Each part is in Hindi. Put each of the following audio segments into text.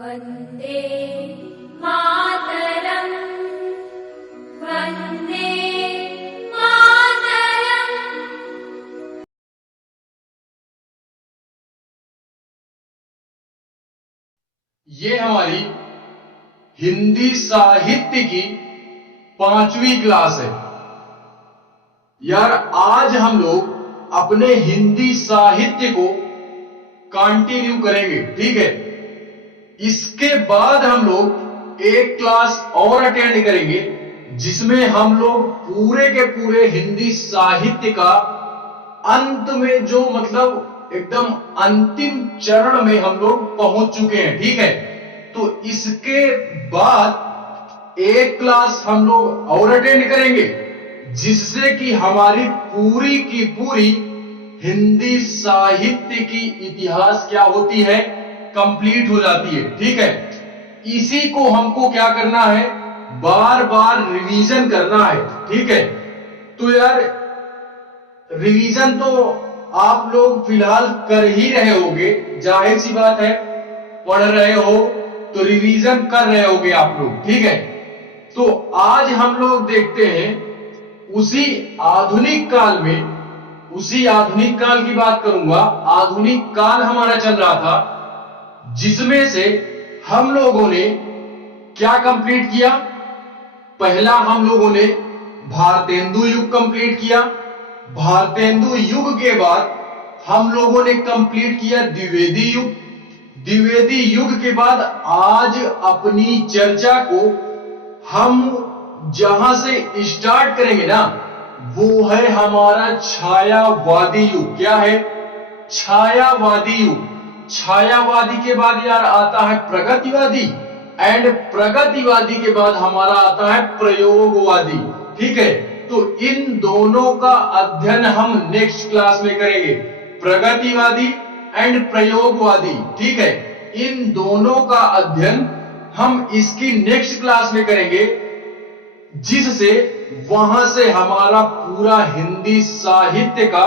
वन्दे मातरम् वन्दे मातरम्। ये हमारी हिंदी साहित्य की 5वीं क्लास है। यार आज हम लोग अपने हिंदी साहित्य को कंटिन्यू करेंगे, ठीक है। इसके बाद हम लोग एक क्लास और अटेंड करेंगे जिसमें हम लोग पूरे के पूरे हिंदी साहित्य का अंत में जो मतलब एकदम अंतिम चरण में हम लोग पहुंच चुके हैं, ठीक है। तो इसके बाद एक क्लास हम लोग और अटेंड करेंगे जिससे कि हमारी पूरी की पूरी हिंदी साहित्य की इतिहास क्या होती है, कंप्लीट हो जाती है, ठीक है। इसी को हमको क्या करना है, बार बार रिवीजन करना है, ठीक है। तो यार रिवीजन तो आप लोग फिलहाल कर ही रहे होगे, जाहिर सी बात है, पढ़ रहे हो तो रिवीजन कर रहे होगे आप लोग, ठीक है। तो आज हम लोग देखते हैं उसी आधुनिक काल में, उसी आधुनिक काल की बात करूंगा। आधुनिक काल हमारा चल रहा था जिसमें से हम लोगों ने क्या कंप्लीट किया। पहला हम लोगों ने भारतेंदु युग कंप्लीट किया। भारतेंदु युग के बाद हम लोगों ने कंप्लीट किया द्विवेदी युग। द्विवेदी युग के बाद आज अपनी चर्चा को हम जहां से स्टार्ट करेंगे ना, वो है हमारा छायावादी युग। क्या है? छायावादी युग। छायावादी के बाद यार आता है प्रगतिवादी, एंड प्रगतिवादी के बाद हमारा आता है प्रयोगवादी, ठीक है। तो इन दोनों का अध्ययन हम नेक्स्ट क्लास में करेंगे, प्रगतिवादी एंड प्रयोगवादी, ठीक है। इन दोनों का अध्ययन हम इसकी नेक्स्ट क्लास में करेंगे जिससे वहां से हमारा पूरा हिंदी साहित्य का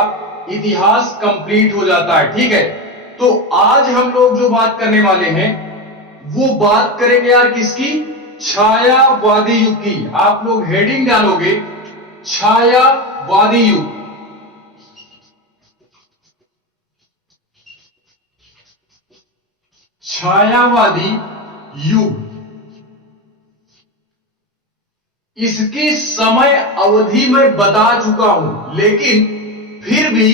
इतिहास कंप्लीट हो जाता है, ठीक है। तो आज हम लोग जो बात करने वाले हैं वो बात करेंगे यार किसकी? छायावादी युग की। आप लोग हेडिंग डालोगे छायावादी युग। छायावादी युग, इसकी समय अवधि मैं बता चुका हूं, लेकिन फिर भी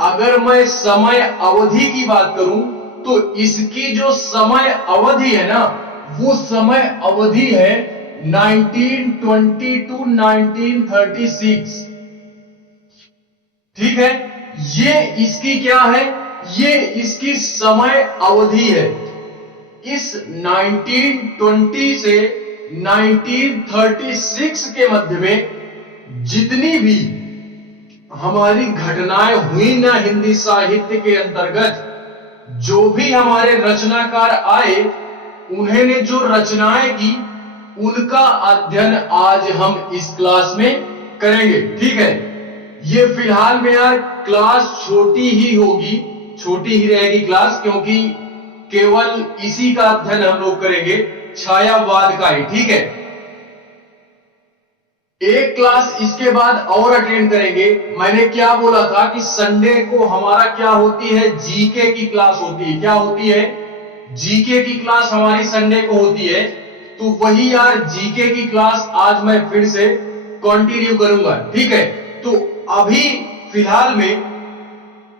अगर मैं समय अवधि की बात करूं तो इसकी जो समय अवधि है ना, वो समय अवधि है 1920 टू 1936, ठीक है। ये इसकी क्या है? ये इसकी समय अवधि है। इस 1920 से 1936 के मध्य में जितनी भी हमारी घटनाएं हुई ना हिंदी साहित्य के अंतर्गत, जो भी हमारे रचनाकार आए, उन्होंने जो रचनाएं की, उनका अध्ययन आज हम इस क्लास में करेंगे, ठीक है। ये फिलहाल में यार क्लास छोटी ही होगी, छोटी ही रहेगी क्लास, क्योंकि केवल इसी का अध्ययन हम लोग करेंगे, छायावाद का ही, ठीक है। एक क्लास इसके बाद और अटेंड करेंगे। मैंने क्या बोला था कि संडे को हमारा क्या होती है, जीके की क्लास होती है। क्या होती है? जीके की क्लास हमारी संडे को होती है। तो वही यार जीके की क्लास आज मैं फिर से कंटिन्यू करूंगा, ठीक है। तो अभी फिलहाल में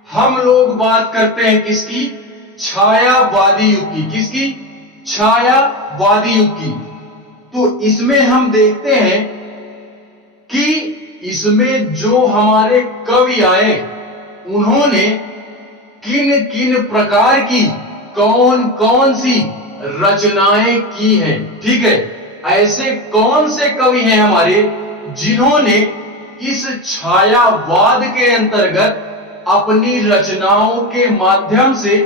हम लोग बात करते हैं किसकी? छायावादी युग की। किसकी? छायावादी युग की। तो इसमें हम देखते हैं कि इसमें जो हमारे कवि आए, उन्होंने किन किन प्रकार की कौन कौन सी रचनाएं की हैं, ठीक है। ऐसे कौन से कवि हैं हमारे जिन्होंने इस छायावाद के अंतर्गत अपनी रचनाओं के माध्यम से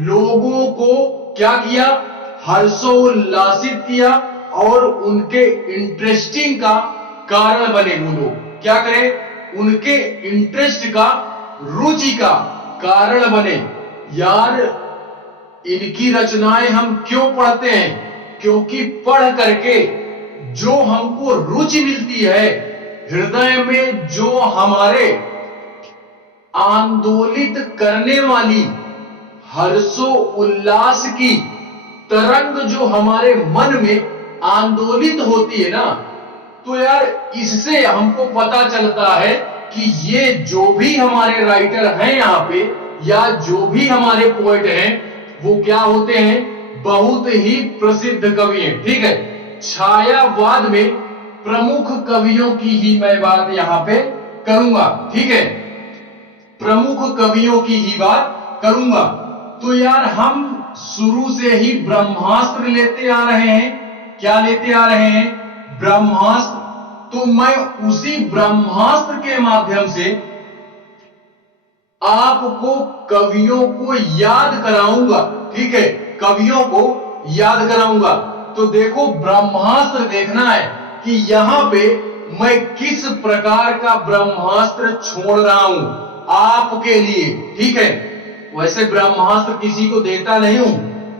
लोगों को क्या किया? हर्षोल्लासित किया और उनके इंटरेस्टिंग का कारण बने। वो लोग क्या करें? उनके इंटरेस्ट का, रुचि का कारण बने। यार इनकी रचनाएं हम क्यों पढ़ते हैं? क्योंकि पढ़ करके जो हमको रुचि मिलती है, हृदय में जो हमारे आंदोलित करने वाली हर्षो उल्लास की तरंग जो हमारे मन में आंदोलित होती है ना, तो यार इससे हमको पता चलता है कि ये जो भी हमारे राइटर हैं यहाँ पे, या जो भी हमारे पोएट हैं, वो क्या होते हैं? बहुत ही प्रसिद्ध कवि हैं। ठीक है, छायावाद में प्रमुख कवियों की ही मैं बात यहां पे करूंगा। ठीक है, प्रमुख कवियों की ही बात करूंगा। तो यार हम शुरू से ही ब्रह्मास्त्र लेते आ रहे हैं। क्या लेते आ रहे हैं? ब्रह्मास्त्र। तो मैं उसी ब्रह्मास्त्र के माध्यम से आपको कवियों को याद कराऊंगा। ठीक है, कवियों को याद कराऊंगा। तो देखो, ब्रह्मास्त्र देखना है कि यहां पे मैं किस प्रकार का ब्रह्मास्त्र छोड़ रहा हूं आपके लिए। ठीक है, वैसे ब्रह्मास्त्र किसी को देता नहीं हूं,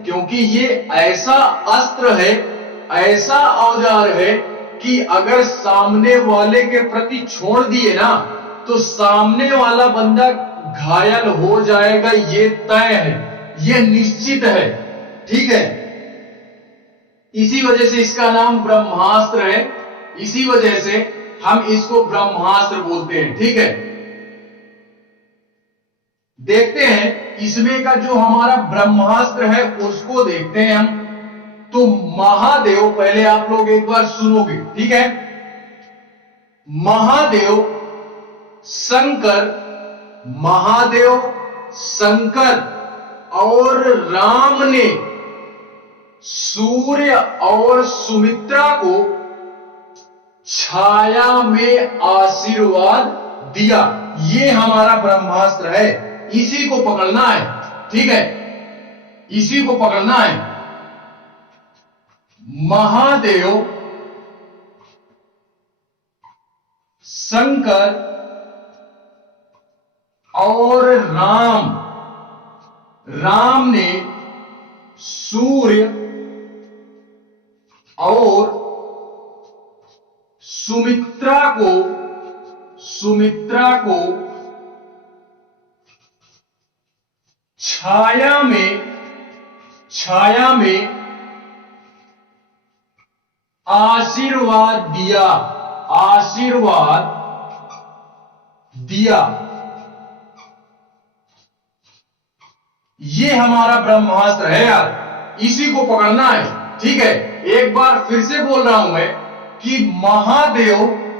क्योंकि ये ऐसा अस्त्र है, ऐसा औजार है कि अगर सामने वाले के प्रति छोड़ दिए ना, तो सामने वाला बंदा घायल हो जाएगा। ये तय है, ये निश्चित है। ठीक है, इसी वजह से इसका नाम ब्रह्मास्त्र है। इसी वजह से हम इसको ब्रह्मास्त्र बोलते हैं। ठीक है, देखते हैं इसमें का जो हमारा ब्रह्मास्त्र है उसको देखते हैं हम। तो महादेव, पहले आप लोग एक बार सुनोगे। ठीक है, महादेव शंकर, महादेव शंकर और राम ने सूर्य और सुमित्रा को छाया में आशीर्वाद दिया। ये हमारा ब्रह्मास्त्र है, इसी को पकड़ना है। ठीक है, इसी को पकड़ना है। महादेव शंकर और राम, राम ने सूर्य और सुमित्रा को, सुमित्रा को छाया में, छाया में आशीर्वाद दिया, आशीर्वाद दिया। ये हमारा ब्रह्मास्त्र है यार, इसी को पकड़ना है। ठीक है, एक बार फिर से बोल रहा हूं मैं कि महादेव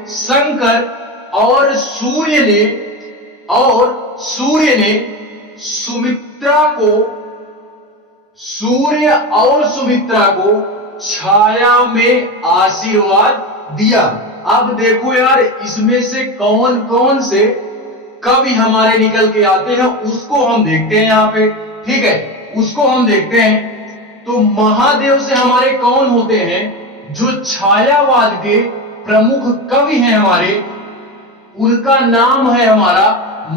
शंकर और सूर्य ने, और सूर्य ने सुमित्रा को, सूर्य और सुमित्रा को छाया में आशीर्वाद दिया। अब देखो यार, इसमें से कौन कौन से कवि हमारे निकल के आते हैं उसको हम देखते हैं यहां पे। ठीक है, उसको हम देखते हैं। तो महादेव से हमारे कौन होते हैं? जो छायावाद के प्रमुख कवि हैं हमारे, उनका नाम है हमारा,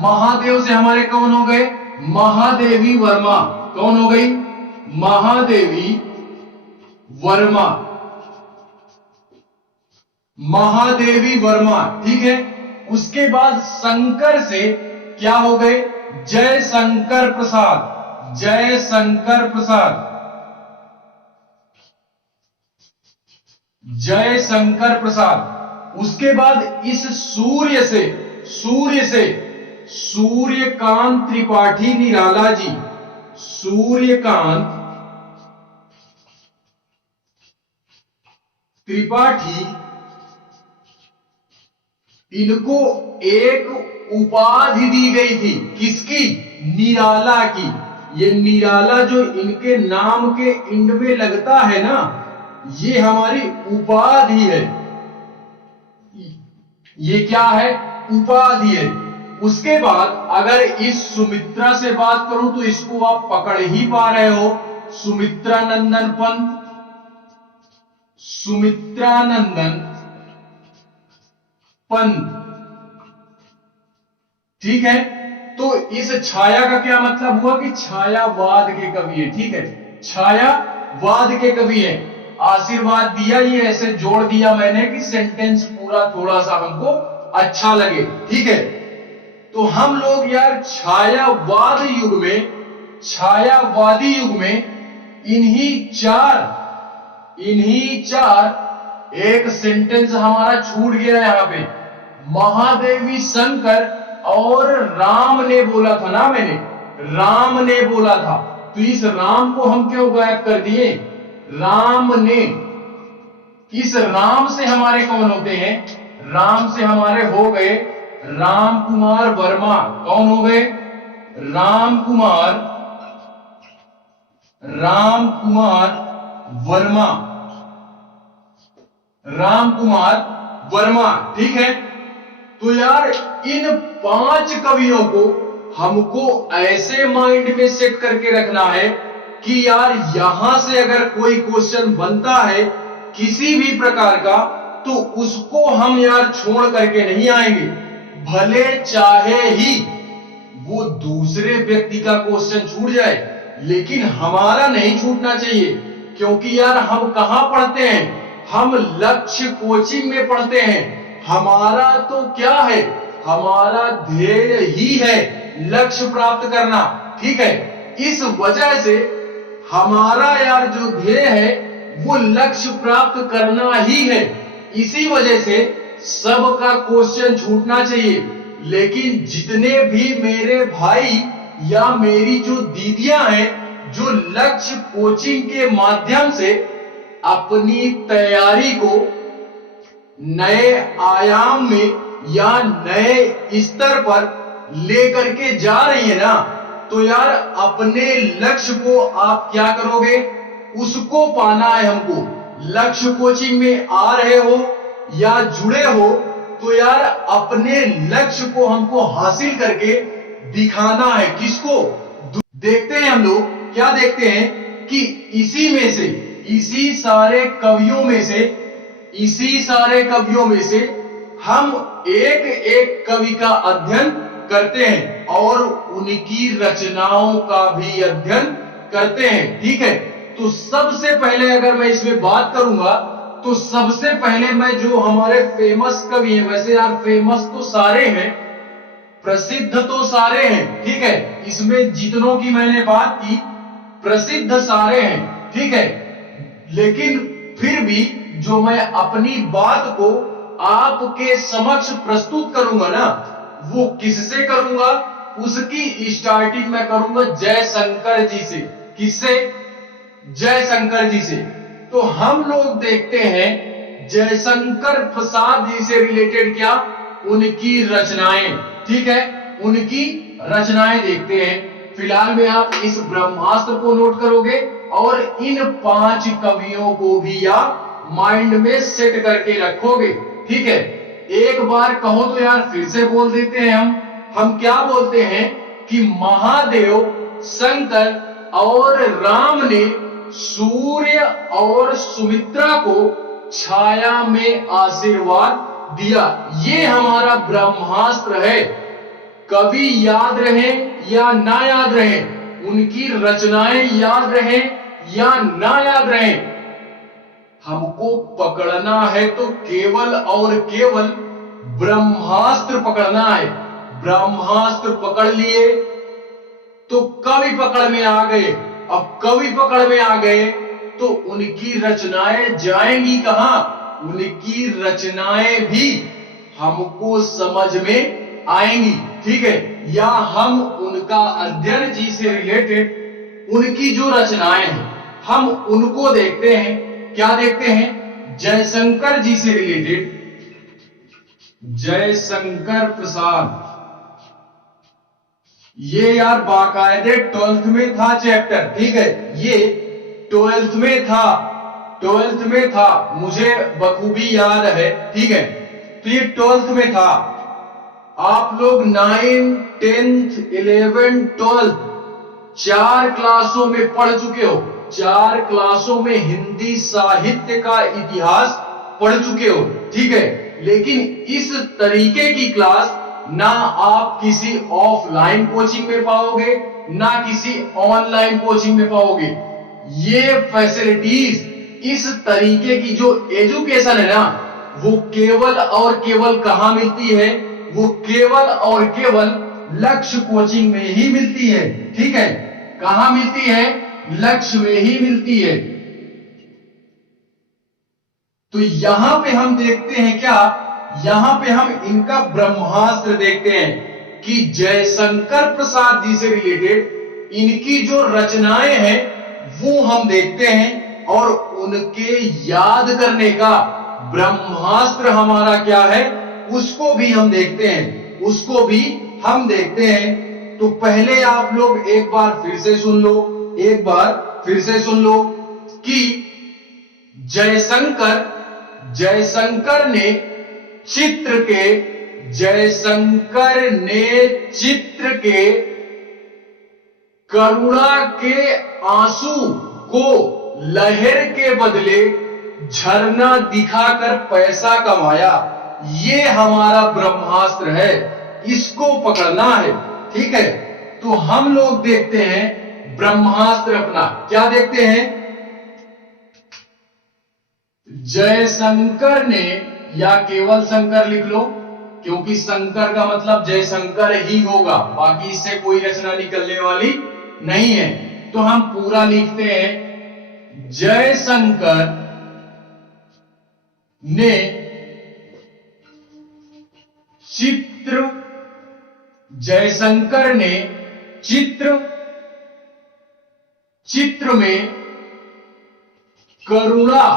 महादेव से हमारे कौन हो गए? महादेवी वर्मा। कौन हो गई? महादेवी वर्मा, महादेवी वर्मा। ठीक है, उसके बाद शंकर से क्या हो गए? जयशंकर प्रसाद, जयशंकर प्रसाद, जयशंकर प्रसाद। उसके बाद इस सूर्य से, सूर्य से सूर्यकांत त्रिपाठी निराला जी, सूर्यकांत त्रिपाठी, इनको एक उपाधि दी गई थी। किसकी? निराला की। ये निराला जो इनके नाम के इंड में लगता है ना, ये हमारी उपाधि है। ये क्या है? उपाधि है। उसके बाद अगर इस सुमित्रा से बात करूं तो इसको आप पकड़ ही पा रहे हो, सुमित्रा नंदन पंत, सुमित्रा नंदन पंत। ठीक है, तो इस छाया का क्या मतलब हुआ कि छायावाद के कवि है। ठीक है, छायावाद के कवि है। आशीर्वाद दिया, ये ऐसे जोड़ दिया मैंने कि सेंटेंस पूरा थोड़ा सा हमको अच्छा लगे। ठीक है, तो हम लोग यार छायावादी युग में इन्हीं चार एक सेंटेंस हमारा छूट गया यहां पे। महादेवी शंकर और राम ने बोला था ना, मैंने राम ने बोला था, तो इस राम को हम क्यों गायब कर दिए? राम ने, इस राम से हमारे कौन होते हैं? राम से हमारे हो गए राम कुमार वर्मा। कौन हो गए? राम कुमार वर्मा, राम कुमार वर्मा। ठीक है, तो यार इन 5 कवियों को हमको ऐसे माइंड में सेट करके रखना है कि यार यहां से अगर कोई क्वेश्चन बनता है किसी भी प्रकार का, तो उसको हम यार छोड़ करके नहीं आएंगे, भले चाहे ही वो दूसरे व्यक्ति का क्वेश्चन छूट जाए, लेकिन हमारा नहीं छूटना चाहिए। क्योंकि यार हम कहां पढ़ते हैं? हम लक्ष्य कोचिंग में पढ़ते हैं। हमारा तो क्या है? हमारा ध्येय ही है लक्ष्य प्राप्त करना। ठीक है, इस वजह से हमारा यार जो ध्येय है वो लक्ष्य प्राप्त करना ही है। इसी वजह से सबका क्वेश्चन छूटना चाहिए। लेकिन जितने भी मेरे भाई या मेरी जो दीदियां हैं जो लक्ष्य कोचिंग के माध्यम से अपनी तैयारी को नए आयाम में या नए स्तर पर लेकर के जा रही है ना, तो यार अपने लक्ष्य को आप क्या करोगे? उसको पाना है हमको। लक्ष्य कोचिंग में आ रहे हो या जुड़े हो, तो यार अपने लक्ष्य को हमको हासिल करके दिखाना है। किसको? देखते हैं हम लोग, क्या देखते हैं कि इसी सारे कवियों में से हम एक एक कवि का अध्ययन करते हैं और उनकी रचनाओं का भी अध्ययन करते हैं। ठीक है, तो सबसे पहले अगर मैं इसमें बात करूंगा तो सबसे पहले मैं जो हमारे फेमस कवि हैं, वैसे यार फेमस तो सारे हैं, प्रसिद्ध तो सारे हैं। ठीक है, इसमें जितनों की मैंने बात की प्रसिद्ध सारे हैं। ठीक है, लेकिन फिर भी जो मैं अपनी बात को आपके समक्ष प्रस्तुत करूंगा ना, वो किससे करूंगा? उसकी स्टार्टिंग में करूंगा जयशंकर जी से। किससे? जयशंकर जी से। तो हम लोग देखते हैं जयशंकर प्रसाद जी से रिलेटेड क्या? उनकी रचनाएं। ठीक है, उनकी रचनाएं देखते हैं। फिलहाल में आप इस ब्रह्मास्त्र को नोट करोगे और इन 5 कवियों को भी आप माइंड में सेट करके रखोगे। ठीक है, एक बार कहो तो यार फिर से बोल देते हैं हम क्या बोलते हैं कि महादेव, शंकर और राम ने सूर्य और सुमित्रा को छाया में आशीर्वाद दिया। ये हमारा ब्रह्मास्त्र है। कवि याद रहे या ना याद रहे, उनकी रचनाएं याद रहे या ना याद रहे, हमको पकड़ना है तो केवल और केवल ब्रह्मास्त्र पकड़ना है। ब्रह्मास्त्र पकड़ लिए तो कवि पकड़ में आ गए। अब कवि पकड़ में आ गए तो उनकी रचनाएं जाएंगी कहां? उनकी रचनाएं भी हमको समझ में आएंगी। ठीक है, या हम उनका अध्ययन जी से रिलेटेड उनकी जो रचनाएं हैं हम उनको देखते हैं। क्या देखते हैं? जयशंकर जी से रिलेटेड, जयशंकर प्रसाद, ये यार बाकायदे 12th में था चैप्टर। ठीक है, ये 12th में था, मुझे बखूबी याद है। ठीक है, तो ये 12th में था। आप लोग 9, 10th, 11, 12 4 क्लासों में पढ़ चुके हो। 4 क्लासों में हिंदी साहित्य का इतिहास पढ़ चुके हो। ठीक है, लेकिन इस तरीके की क्लास ना आप किसी ऑफलाइन कोचिंग में पाओगे, ना किसी ऑनलाइन कोचिंग में पाओगे। ये फैसिलिटीज, इस तरीके की जो एजुकेशन है ना, वो केवल और केवल कहां मिलती है? वो केवल और केवल लक्ष्य कोचिंग में ही मिलती है। ठीक है, कहां मिलती है? लक्ष्य में ही मिलती है। तो यहां पे हम देखते हैं क्या, यहां पे हम इनका ब्रह्मास्त्र देखते हैं कि जयशंकर प्रसाद जी से रिलेटेड इनकी जो रचनाएं हैं वो हम देखते हैं, और उनके याद करने का ब्रह्मास्त्र हमारा क्या है उसको भी हम देखते हैं, उसको भी हम देखते हैं। तो पहले आप लोग एक बार फिर से सुन लो, एक बार फिर से सुन लो कि जयशंकर ने चित्र के करुणा के आंसू को लहर के बदले झरना दिखाकर पैसा कमाया। ये हमारा ब्रह्मास्त्र है, इसको पकड़ना है। ठीक है, तो हम लोग देखते हैं ब्रह्मास्त्र अपना, क्या देखते हैं? जयशंकर ने, या केवल शंकर लिख लो, क्योंकि शंकर का मतलब जयशंकर ही होगा, बाकी इससे कोई रचना निकलने वाली नहीं है। तो हम पूरा लिखते हैं, जयशंकर ने चित्र में करुणा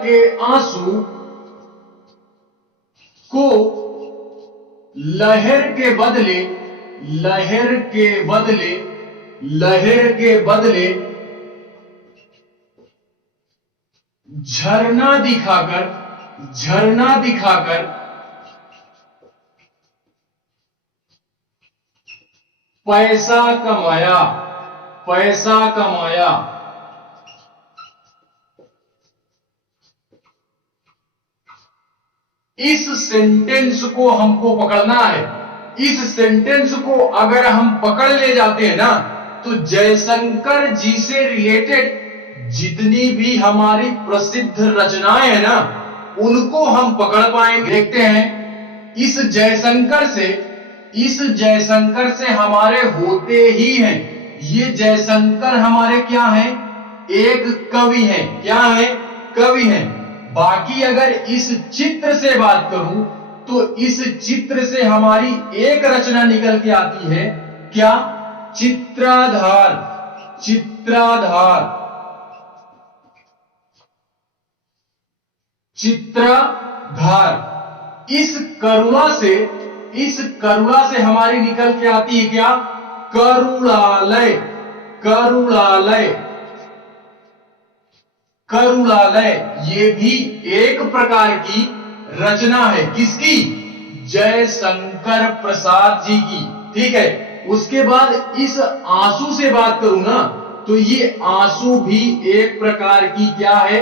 के आंसू को लहर के बदले झरना दिखाकर पैसा कमाया। इस सेंटेंस को हमको पकड़ना है। इस सेंटेंस को अगर हम पकड़ ले जाते हैं ना, तो जयशंकर जी से रिलेटेड जितनी भी हमारी प्रसिद्ध रचनाएं हैं ना, उनको हम पकड़ पाएंगे। देखते हैं, इस जयशंकर से हमारे होते ही हैं। ये जयशंकर हमारे क्या हैं? एक कवि हैं। क्या है? कवि हैं। बाकी अगर इस चित्र से बात करूं, तो इस चित्र से हमारी एक रचना निकल के आती है, क्या? चित्राधार। इस करुणा से हमारी निकल के आती है क्या? करुणालय। ये भी एक प्रकार की रचना है। किसकी? जयशंकर प्रसाद जी की। ठीक है, उसके बाद इस आंसू से बात करूं ना, तो ये आंसू भी एक प्रकार की क्या है?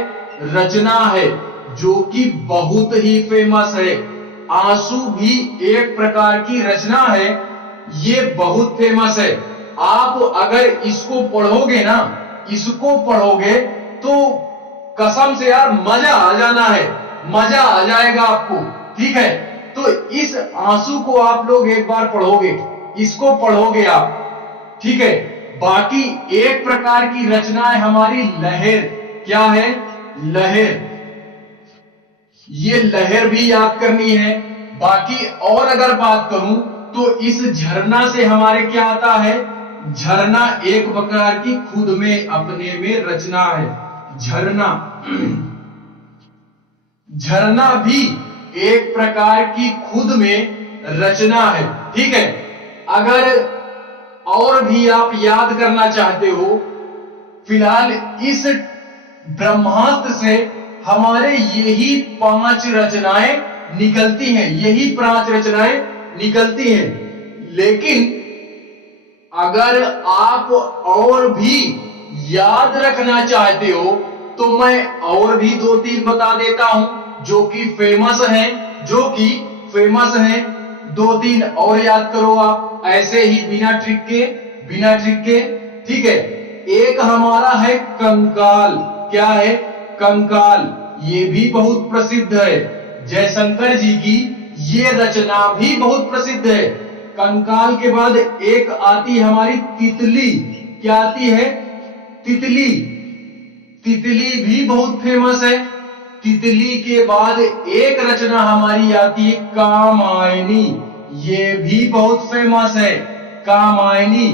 रचना है, जो कि बहुत ही फेमस है। आंसू भी एक प्रकार की रचना है, ये बहुत फेमस है। आप अगर इसको पढ़ोगे तो कसम से यार मजा आ जाना है, मजा आ जाएगा आपको। ठीक है, तो इस आंसू को आप लोग एक बार पढ़ोगे, इसको पढ़ोगे आप। ठीक है, बाकी एक प्रकार की रचना है हमारी लहर। क्या है? लहर। ये लहर भी याद करनी है। बाकी और अगर बात करूं, तो इस झरना से हमारे क्या आता है? झरना एक प्रकार की खुद में अपने में रचना है। झरना भी एक प्रकार की खुद में रचना है। ठीक है, अगर और भी आप याद करना चाहते हो, फिलहाल इस ब्रह्मास्त्र से हमारे यही 5 रचनाएं निकलती हैं, लेकिन अगर आप और भी याद रखना चाहते हो, तो मैं और भी 2-3 बता देता हूं जो कि फेमस हैं। 2-3 और याद करो आप, ऐसे ही बिना ट्रिक के। ठीक है, एक हमारा है कंकाल। क्या है? कंकाल। ये भी बहुत प्रसिद्ध है। जयशंकर जी की ये रचना भी बहुत प्रसिद्ध है। कंकाल के बाद एक आती हमारी तितली। क्या आती है? तितली। तितली भी बहुत फेमस है। तितली के बाद एक रचना हमारी आती है कामायनी। ये भी बहुत फेमस है, कामायनी।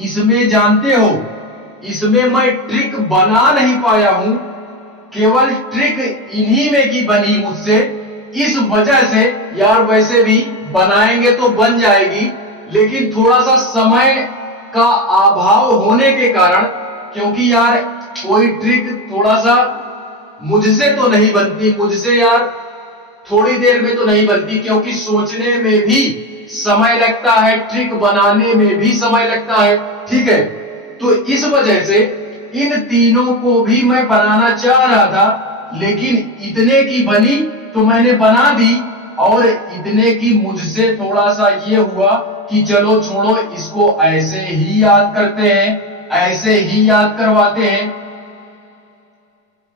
इसमें जानते हो, इसमें मैं ट्रिक बना नहीं पाया हूं, केवल ट्रिक इन्हीं में की बनी मुझसे। इस वजह से यार, वैसे भी बनाएंगे तो बन जाएगी, लेकिन थोड़ा सा समय का अभाव होने के कारण, क्योंकि यार कोई ट्रिक थोड़ा सा मुझसे तो नहीं बनती, मुझसे यार थोड़ी देर में तो नहीं बनती, क्योंकि सोचने में भी समय लगता है, ट्रिक बनाने में भी समय लगता है। ठीक है, तो इस वजह से इन तीनों को भी मैं बनाना चाह रहा था, लेकिन इतने की बनी तो मैंने बना दी, और इतने की मुझसे थोड़ा सा ये हुआ कि चलो छोड़ो, इसको ऐसे ही याद करते हैं, ऐसे ही याद करवाते हैं।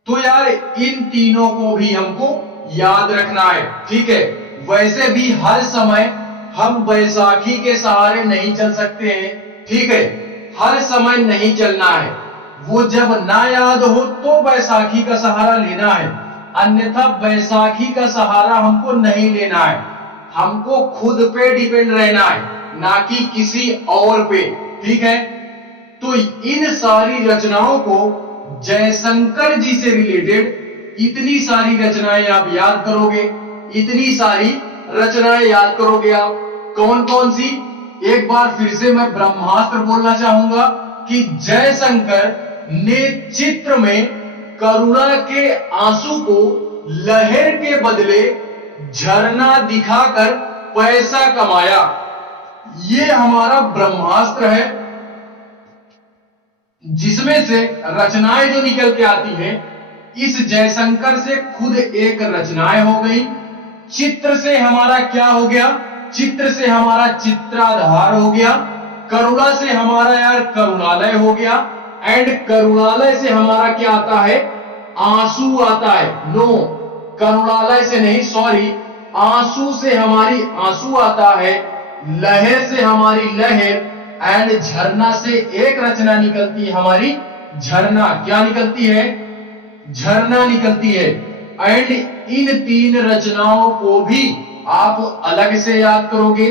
तो यार इन तीनों को भी हमको याद रखना है। ठीक है, वैसे भी हर समय हम बैसाखी के सहारे नहीं चल सकते हैं। ठीक है, हर समय नहीं चलना है, वो जब ना याद हो तो बैसाखी का सहारा लेना है, अन्यथा बैसाखी का सहारा हमको नहीं लेना है। हमको खुद पे डिपेंड रहना है, ना कि किसी और पे। ठीक है, तो इन सारी रचनाओं को, जयशंकर जी से रिलेटेड इतनी सारी रचनाएं आप याद करोगे, इतनी सारी रचनाएं याद करोगे आप। कौन कौन सी? एक बार फिर से मैं ब्रह्मास्त्र बोलना चाहूंगा कि जयशंकर ने चित्र में करुणा के आंसू को लहर के बदले झरना दिखाकर पैसा कमाया। ये हमारा ब्रह्मास्त्र है, जिसमें से रचनाएं जो निकल के आती हैं, इस जयशंकर से खुद एक रचनाएं हो गई। चित्र से हमारा क्या हो गया? चित्र से हमारा चित्राधार हो गया। करुणा से हमारा यार करुणालय हो गया। एंड करुणालय से हमारा क्या आता है? आंसू आता है। नो, करुणालय से नहीं, सॉरी, आंसू से हमारी आंसू आता है, लहर से हमारी लहर, एंड झरना से एक रचना निकलती है हमारी झरना। क्या निकलती है? झरना निकलती है। एंड इन तीन रचनाओं को भी आप अलग से याद करोगे।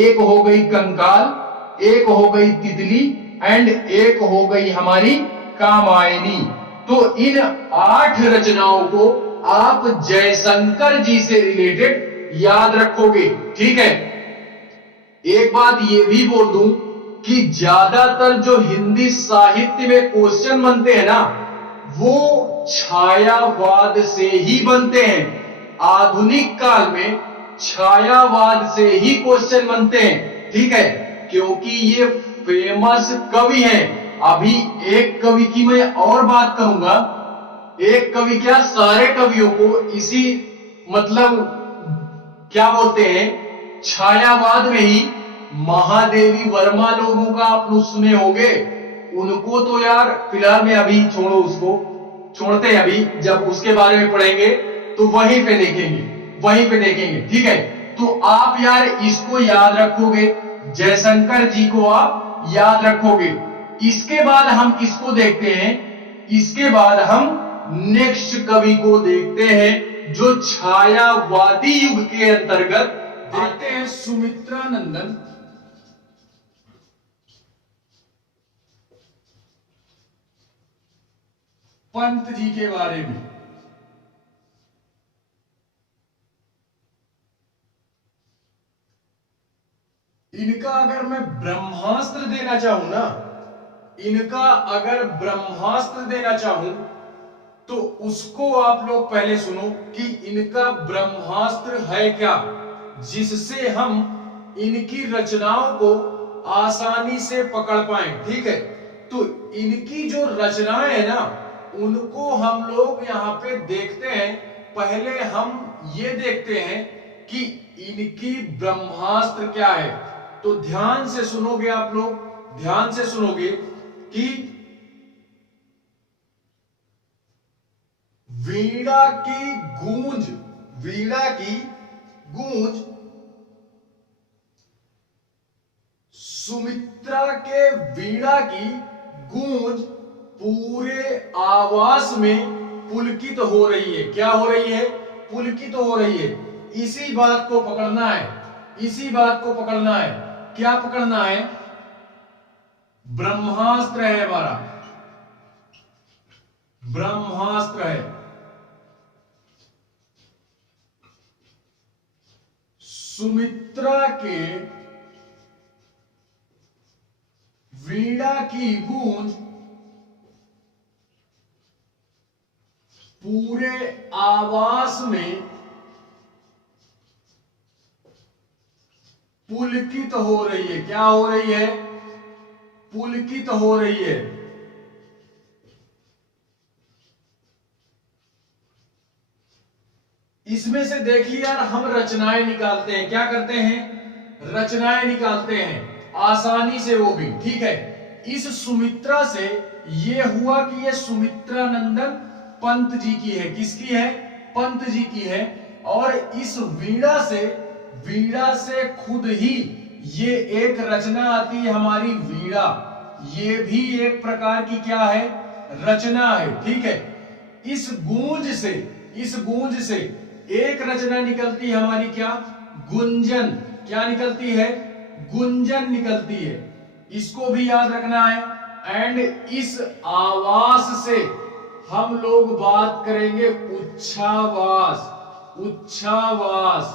एक हो गई कंकाल, एक हो गई तितली, एंड एक हो गई हमारी कामायनी। तो इन 8 रचनाओं को आप जयशंकर जी से रिलेटेड याद रखोगे। ठीक है, एक बात ये भी बोल दूं कि ज्यादातर जो हिंदी साहित्य में क्वेश्चन बनते हैं ना, वो छायावाद से ही बनते हैं। आधुनिक काल में छायावाद से ही क्वेश्चन बनते हैं। ठीक है, क्योंकि ये फेमस कवि हैं। अभी एक कवि की मैं और बात करूंगा। एक कवि क्या, सारे कवियों को इसी, मतलब क्या बोलते हैं, छायावाद में ही महादेवी वर्मा लोगों का आप लोग सुने होंगे। उनको तो यार फिलहाल में अभी छोड़ो, उसको छोड़ते हैं। अभी जब उसके बारे में पढ़ेंगे तो वहीं पे देखेंगे। ठीक है, तो आप यार इसको याद रखोगे, जयशंकर जी को आप याद रखोगे। इसके बाद हम किसको देखते हैं? इसके बाद हम नेक्स्ट कवि को देखते हैं, जो छायावादी युग के अंतर्गत आते हैं। सुमित्रा नंदन पंत जी के बारे में। इनका अगर मैं ब्रह्मास्त्र देना चाहूं ना, इनका अगर ब्रह्मास्त्र देना चाहूं तो उसको आप लोग पहले सुनो कि इनका ब्रह्मास्त्र है क्या, जिससे हम इनकी रचनाओं को आसानी से पकड़ पाए। ठीक है, तो इनकी जो रचनाएं है ना, उनको हम लोग यहाँ पे देखते हैं। पहले हम ये देखते हैं कि इनकी ब्रह्मास्त्र क्या है। तो ध्यान से सुनोगे आप लोग, ध्यान से सुनोगे कि वीणा की गूंज, वीणा की गूंज सुमित्रा के वीणा की गूंज पूरे आवास में पुलकित हो रही है। क्या हो रही है? पुलकित हो रही है। इसी बात को पकड़ना है, इसी बात को पकड़ना है। क्या पकड़ना है? ब्रह्मास्त्र है हमारा, ब्रह्मास्त्र है। सुमित्रा के वीणा की गूंज पूरे आवास में पुलकित हो रही है। क्या हो रही है? पुलकित हो रही है। इसमें से देखिए यार, हम रचनाएं निकालते हैं। क्या करते हैं? रचनाएं निकालते हैं आसानी से, वो भी ठीक है। इस सुमित्रा से ये हुआ कि ये सुमित्रा नंदन पंत जी की है। किसकी है? पंत जी की है। और इस वीणा से, वीणा से खुद ही ये एक रचना आती है हमारी वीणा। ये भी एक प्रकार की क्या है? रचना है। ठीक है। इस गूंज से, इस गूंज से एक रचना निकलती है हमारी, क्या? गुंजन। क्या निकलती है? गुंजन निकलती है। इसको भी याद रखना है। एंड इस आवास से हम लोग बात करेंगे उच्छ्वास। उच्छ्वास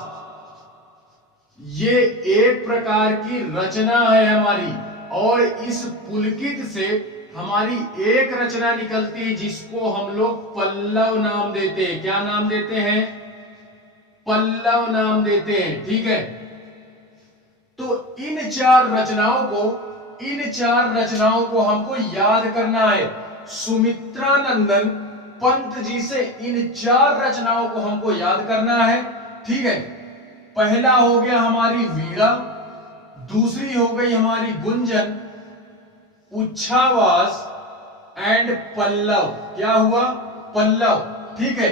ये एक प्रकार की रचना है हमारी। और इस पुलकित से हमारी एक रचना निकलती है जिसको हम लोग पल्लव नाम देते हैं। क्या नाम देते हैं? पल्लव नाम देते हैं। ठीक है। तो इन चार रचनाओं को, इन चार रचनाओं को हमको याद करना है। सुमित्रा नंदन पंत जी से इन चार रचनाओं को हमको याद करना है। ठीक है। पहला हो गया हमारी वीणा, दूसरी हो गई हमारी गुंजन, उच्छ्वास एंड पल्लव। क्या हुआ? पल्लव। ठीक है।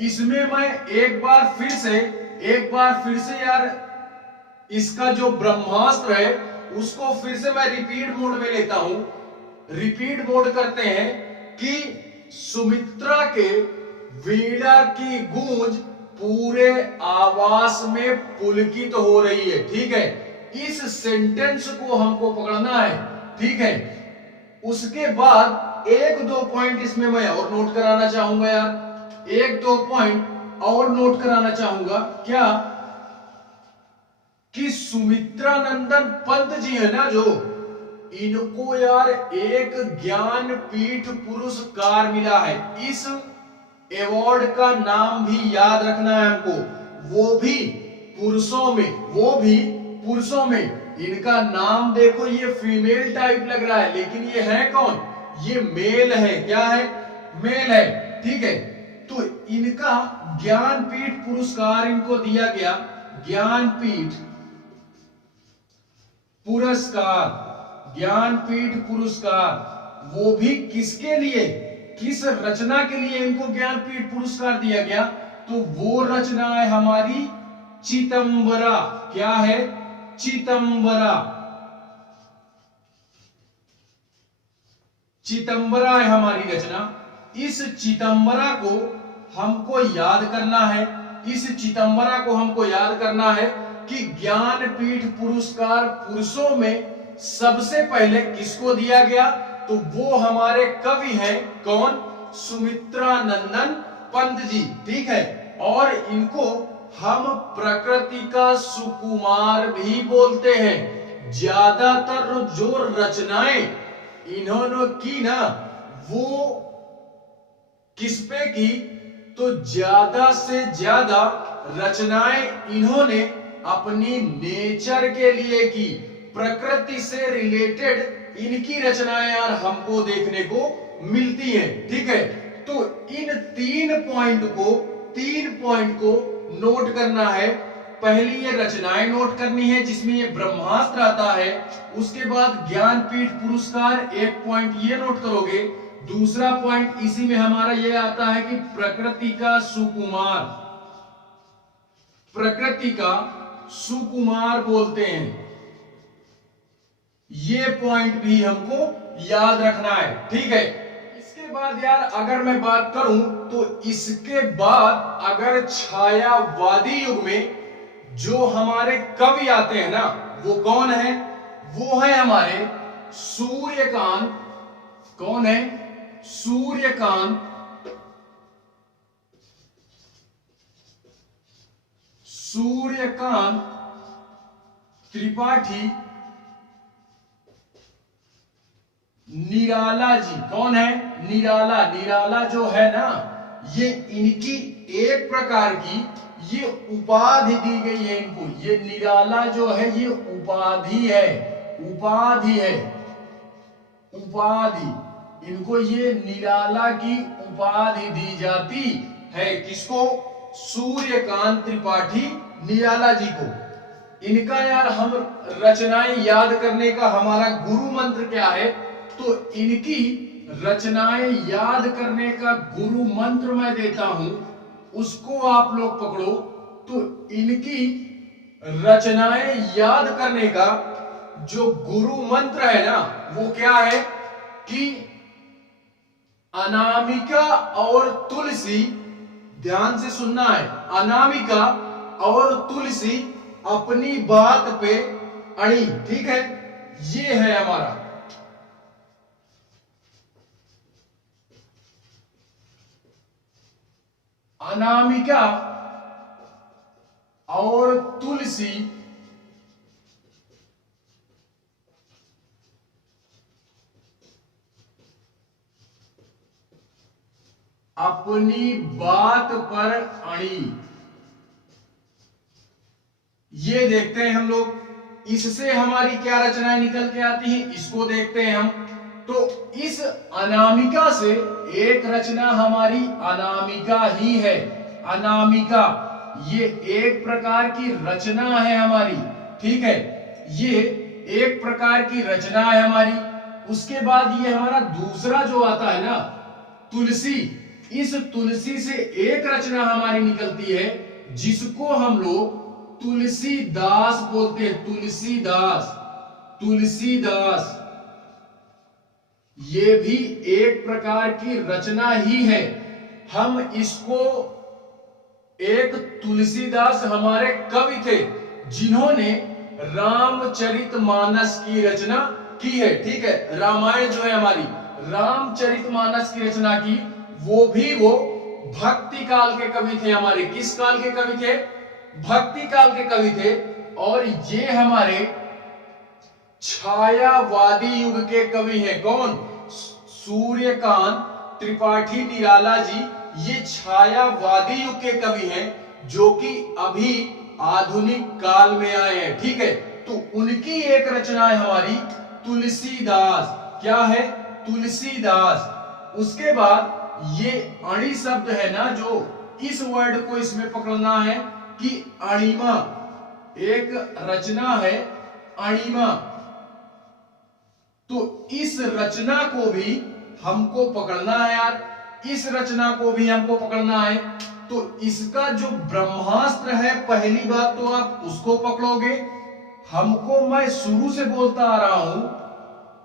इसमें मैं एक बार फिर से यार इसका जो ब्रह्मास्त्र है उसको फिर से मैं रिपीट मोड में लेता हूं। रिपीट मोड करते हैं कि सुमित्रा के वीणा की गूंज पूरे आवास में पुलकित हो रही है। ठीक है। इस सेंटेंस को हमको पकड़ना है। ठीक है। उसके बाद एक दो पॉइंट इसमें मैं और नोट कराना चाहूंगा यार, एक दो पॉइंट और नोट कराना चाहूंगा। क्या? कि सुमित्रा नंदन पंत जी है ना, जो इनको यार एक ज्ञानपीठ पुरस्कार मिला है। इस अवार्ड का नाम भी याद रखना है हमको। वो भी पुरुषों में, वो भी पुरुषों में। इनका नाम देखो, ये फीमेल टाइप लग रहा है लेकिन ये है कौन? ये मेल है। क्या है? मेल है। ठीक है। तो इनका ज्ञानपीठ पुरस्कार इनको दिया गया, ज्ञानपीठ पुरस्कार, ज्ञानपीठ पुरस्कार। वो भी किसके लिए? किस रचना के लिए इनको ज्ञानपीठ पुरस्कार दिया गया? तो वो रचना है हमारी चितंबरा। क्या है? चितंबरा। चितंबरा है हमारी रचना। इस चितंबरा को हमको याद करना है। इस चितंबरा को हमको याद करना है कि ज्ञानपीठ पुरस्कार पुरुषों में सबसे पहले किसको दिया गया? तो वो हमारे कवि हैं। कौन? सुमित्रा नंदन पंत जी। ठीक है। और इनको हम प्रकृति का सुकुमार भी बोलते हैं। ज्यादातर जो रचनाएं इन्होंने की ना, वो किस पे की? तो ज्यादा से ज्यादा रचनाएं इन्होंने अपनी नेचर के लिए की। प्रकृति से रिलेटेड इनकी रचनाएं यार हमको देखने को मिलती हैं। ठीक है। तो इन 3 पॉइंट को नोट करना है। पहली ये रचनाएं नोट करनी है जिसमें ये ब्रह्मास्त्र आता है। उसके बाद ज्ञानपीठ पुरस्कार 1 पॉइंट ये नोट करोगे। दूसरा पॉइंट इसी में हमारा ये आता है कि प्रकृति का सुकुमार, प्रकृति का सुकुमार बोलते हैं। ये पॉइंट भी हमको याद रखना है, ठीक है। इसके बाद यार अगर मैं बात करूं तो इसके बाद अगर छायावादी युग में जो हमारे कवि आते हैं ना, वो कौन है? वो है हमारे सूर्यकांत। कौन है? सूर्यकांत। सूर्यकांत त्रिपाठी निराला जी। कौन है? निराला। निराला जो है ना, ये इनकी एक प्रकार की ये उपाधि दी गई है इनको। ये निराला जो है ये उपाधि है, उपाधि है, उपाधि। इनको ये निराला की उपाधि दी जाती है। किसको? सूर्यकांत त्रिपाठी निराला जी को। इनका यार हम रचनाएं याद करने का हमारा गुरु मंत्र क्या है? तो इनकी रचनाएं याद करने का गुरु मंत्र मैं देता हूं, उसको आप लोग पकड़ो। तो इनकी रचनाएं याद करने का जो गुरु मंत्र है ना, वो क्या है कि अनामिका और तुलसी, ध्यान से सुनना है, अनामिका और तुलसी अपनी बात पे अड़ी, ठीक है। ये है हमारा अनामिका और तुलसी अपनी बात पर अड़ी। ये देखते हैं हम लोग, इससे हमारी क्या रचनाएं निकल के आती हैं, इसको देखते हैं हम। तो इस अनामिका से एक रचना हमारी अनामिका ही है। अनामिका ये एक प्रकार की रचना है हमारी, ठीक है। ये एक प्रकार की रचना है हमारी। उसके बाद ये हमारा दूसरा जो आता है ना, तुलसी। इस तुलसी से एक रचना हमारी निकलती है जिसको हम लोग तुलसीदास बोलते हैं। तुलसीदास, तुलसीदास ये भी एक प्रकार की रचना ही है। हम इसको एक तुलसीदास हमारे कवि थे जिन्होंने रामचरितमानस की रचना की है, ठीक है। रामायण जो है हमारी, रामचरितमानस की रचना की, वो भक्ति काल के कवि थे हमारे। किस काल के कवि थे? भक्ति काल के कवि थे। और ये हमारे छायावादी युग के कवि हैं। कौन? सूर्यकांत त्रिपाठी निराला जी। ये छायावादी युग के कवि हैं जो कि अभी आधुनिक काल में आए हैं, ठीक है। तो उनकी एक रचना है हमारी तुलसीदास। क्या है? तुलसीदास। उसके बाद ये अणि शब्द है ना, जो इस वर्ड को इसमें पकड़ना है कि अणिमा एक रचना है, अणिमा। तो इस रचना को भी हमको पकड़ना है यार, इस रचना को भी हमको पकड़ना है। तो इसका जो ब्रह्मास्त्र है, पहली बात तो आप उसको पकड़ोगे। हमको, मैं शुरू से बोलता आ रहा हूं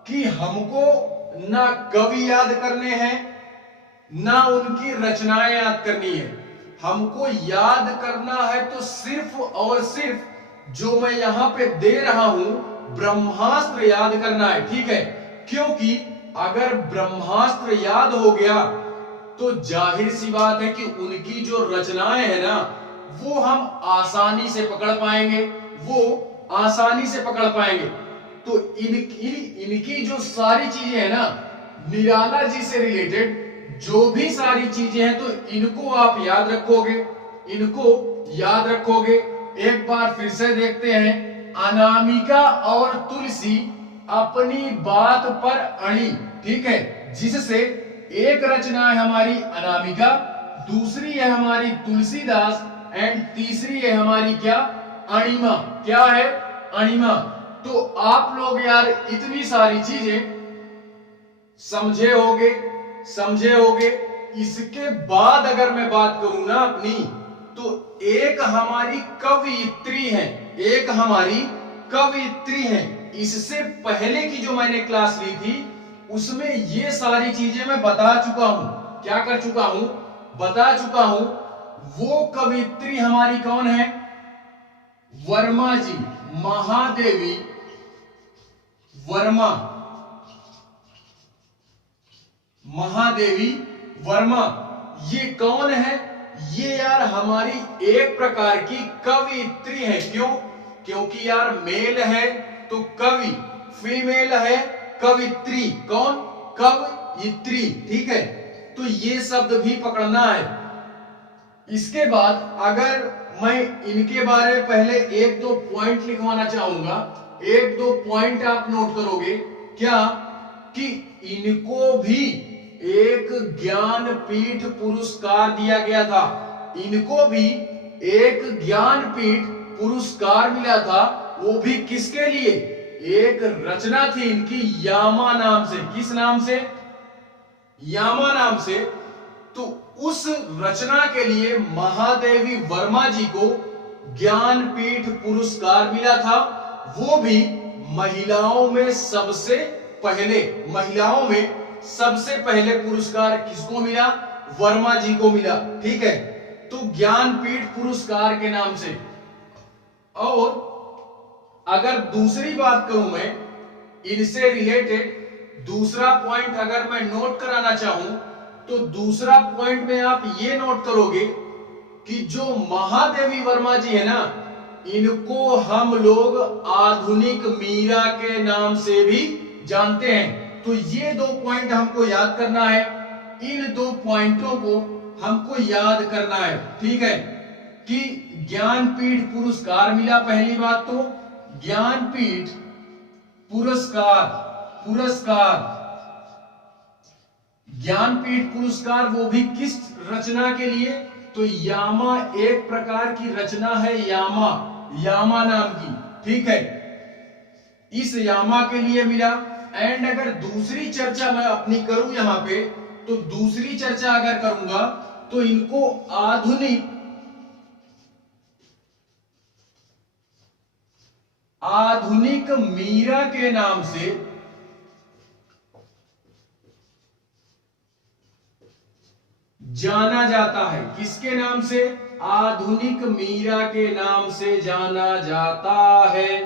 कि हमको ना कवि याद करने हैं ना उनकी रचनाएं याद करनी है। हमको याद करना है तो सिर्फ और सिर्फ जो मैं यहां पे दे रहा हूं, ब्रह्मास्त्र याद करना है, ठीक है। क्योंकि अगर ब्रह्मास्त्र याद हो गया तो जाहिर सी बात है कि उनकी जो रचनाएं हैं ना, वो हम आसानी से पकड़ पाएंगे, वो आसानी से पकड़ पाएंगे। तो इनकी जो सारी चीजें हैं ना, निराला जी से रिलेटेड जो भी सारी चीजें हैं, तो इनको आप याद रखोगे, इनको याद रखोगे। एक बार फिर से देखते हैं, अनामिका और तुलसी अपनी बात पर अड़ी, ठीक है, जिससे एक रचना है हमारी अनामिका, दूसरी है हमारी तुलसीदास एंड तीसरी है हमारी क्या, अणिमा। क्या है, अणिमा। तो आप लोग यार इतनी सारी चीजें समझे होगे। इसके बाद अगर मैं बात करूं ना अपनी, तो एक हमारी कवयित्री है, एक हमारी कवयित्री है। इससे पहले की जो मैंने क्लास ली थी उसमें ये सारी चीजें मैं बता चुका हूं। क्या कर चुका हूं, बता चुका हूं। वो कवयित्री हमारी कौन है, वर्मा जी, महादेवी वर्मा, महादेवी वर्मा। ये कौन है, ये यार हमारी एक प्रकार की कवयित्री है। क्यों, क्योंकि यार मेल है तो कवि, फीमेल है कवित्री। कौन, कवयित्री। ठीक है, तो ये शब्द भी पकड़ना है। इसके बाद अगर मैं इनके बारे में पहले एक दो पॉइंट लिखवाना चाहूंगा, एक दो पॉइंट आप नोट करोगे। क्या, कि इनको भी एक ज्ञानपीठ पुरस्कार दिया गया था। इनको भी एक ज्ञानपीठ पुरस्कार मिला था। वो भी किसके लिए, एक रचना थी इनकी यामा नाम से। किस नाम से, यामा नाम से। तो उस रचना के लिए महादेवी वर्मा जी को ज्ञानपीठ पुरस्कार मिला था। वो भी महिलाओं में सबसे पहले, महिलाओं में सबसे पहले पुरस्कार किसको मिला, वर्मा जी को मिला। ठीक है, तो ज्ञानपीठ पुरस्कार के नाम से। और अगर दूसरी बात करूं मैं इनसे रिलेटेड, दूसरा पॉइंट अगर मैं नोट कराना चाहूं, तो दूसरा पॉइंट में आप ये नोट करोगे कि जो महादेवी वर्मा जी है ना, इनको हम लोग आधुनिक मीरा के नाम से भी जानते हैं। तो ये दो पॉइंट हमको याद करना है, इन दो पॉइंटों को हमको याद करना है। ठीक है, कि ज्ञानपीठ पुरस्कार मिला, पहली बात तो ज्ञानपीठ पुरस्कार, पुरस्कार ज्ञानपीठ पुरस्कार, वो भी किस रचना के लिए, तो यामा, एक प्रकार की रचना है यामा, यामा नाम की। ठीक है, इस यामा के लिए मिला। एंड अगर दूसरी चर्चा मैं अपनी करूं यहां पे, तो दूसरी चर्चा अगर करूंगा तो इनको आधुनिक मीरा के नाम से जाना जाता है। किसके नाम से, आधुनिक मीरा के नाम से जाना जाता है।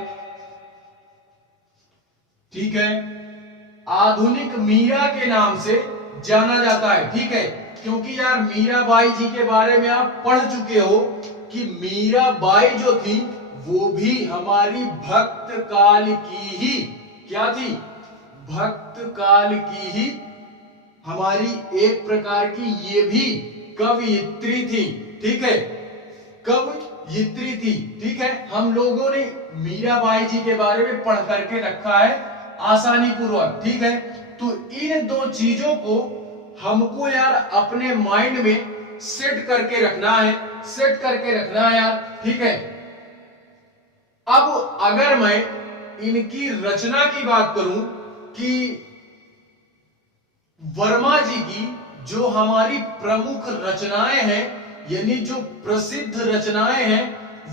ठीक है, आधुनिक मीरा के नाम से जाना जाता है। ठीक है, क्योंकि यार मीराबाई जी के बारे में आप पढ़ चुके हो कि मीराबाई जो थी वो भी हमारी भक्त काल की ही, क्या थी, भक्त काल की ही हमारी एक प्रकार की ये भी कवयित्री थी। ठीक है, कवयित्री थी। ठीक है, हम लोगों ने मीराबाई जी के बारे में पढ़ करके रखा है आसानी पूर्वक। ठीक है, तो इन दो चीजों को हमको यार अपने माइंड में सेट करके रखना है, सेट करके रखना है यार। ठीक है, अब अगर मैं इनकी रचना की बात करूं कि वर्मा जी की जो हमारी प्रमुख रचनाएं हैं, यानी जो प्रसिद्ध रचनाएं हैं,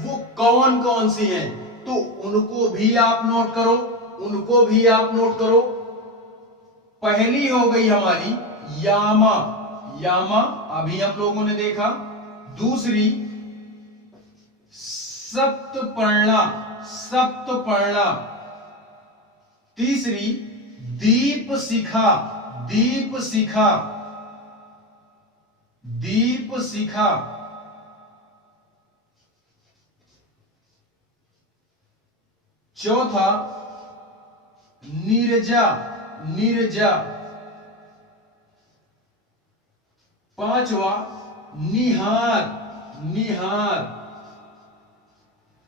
वो कौन कौन सी हैं, तो उनको भी आप नोट करो, उनको भी आप नोट करो। पहली हो गई हमारी यामा, यामा अभी आप लोगों ने देखा। दूसरी सप्तपर्णा, सप्तपर्णा। तीसरी दीप शिखा, दीप शिखा, दीप शिखा। चौथा नीरजा, नीरजा। पांचवा निहार, निहार।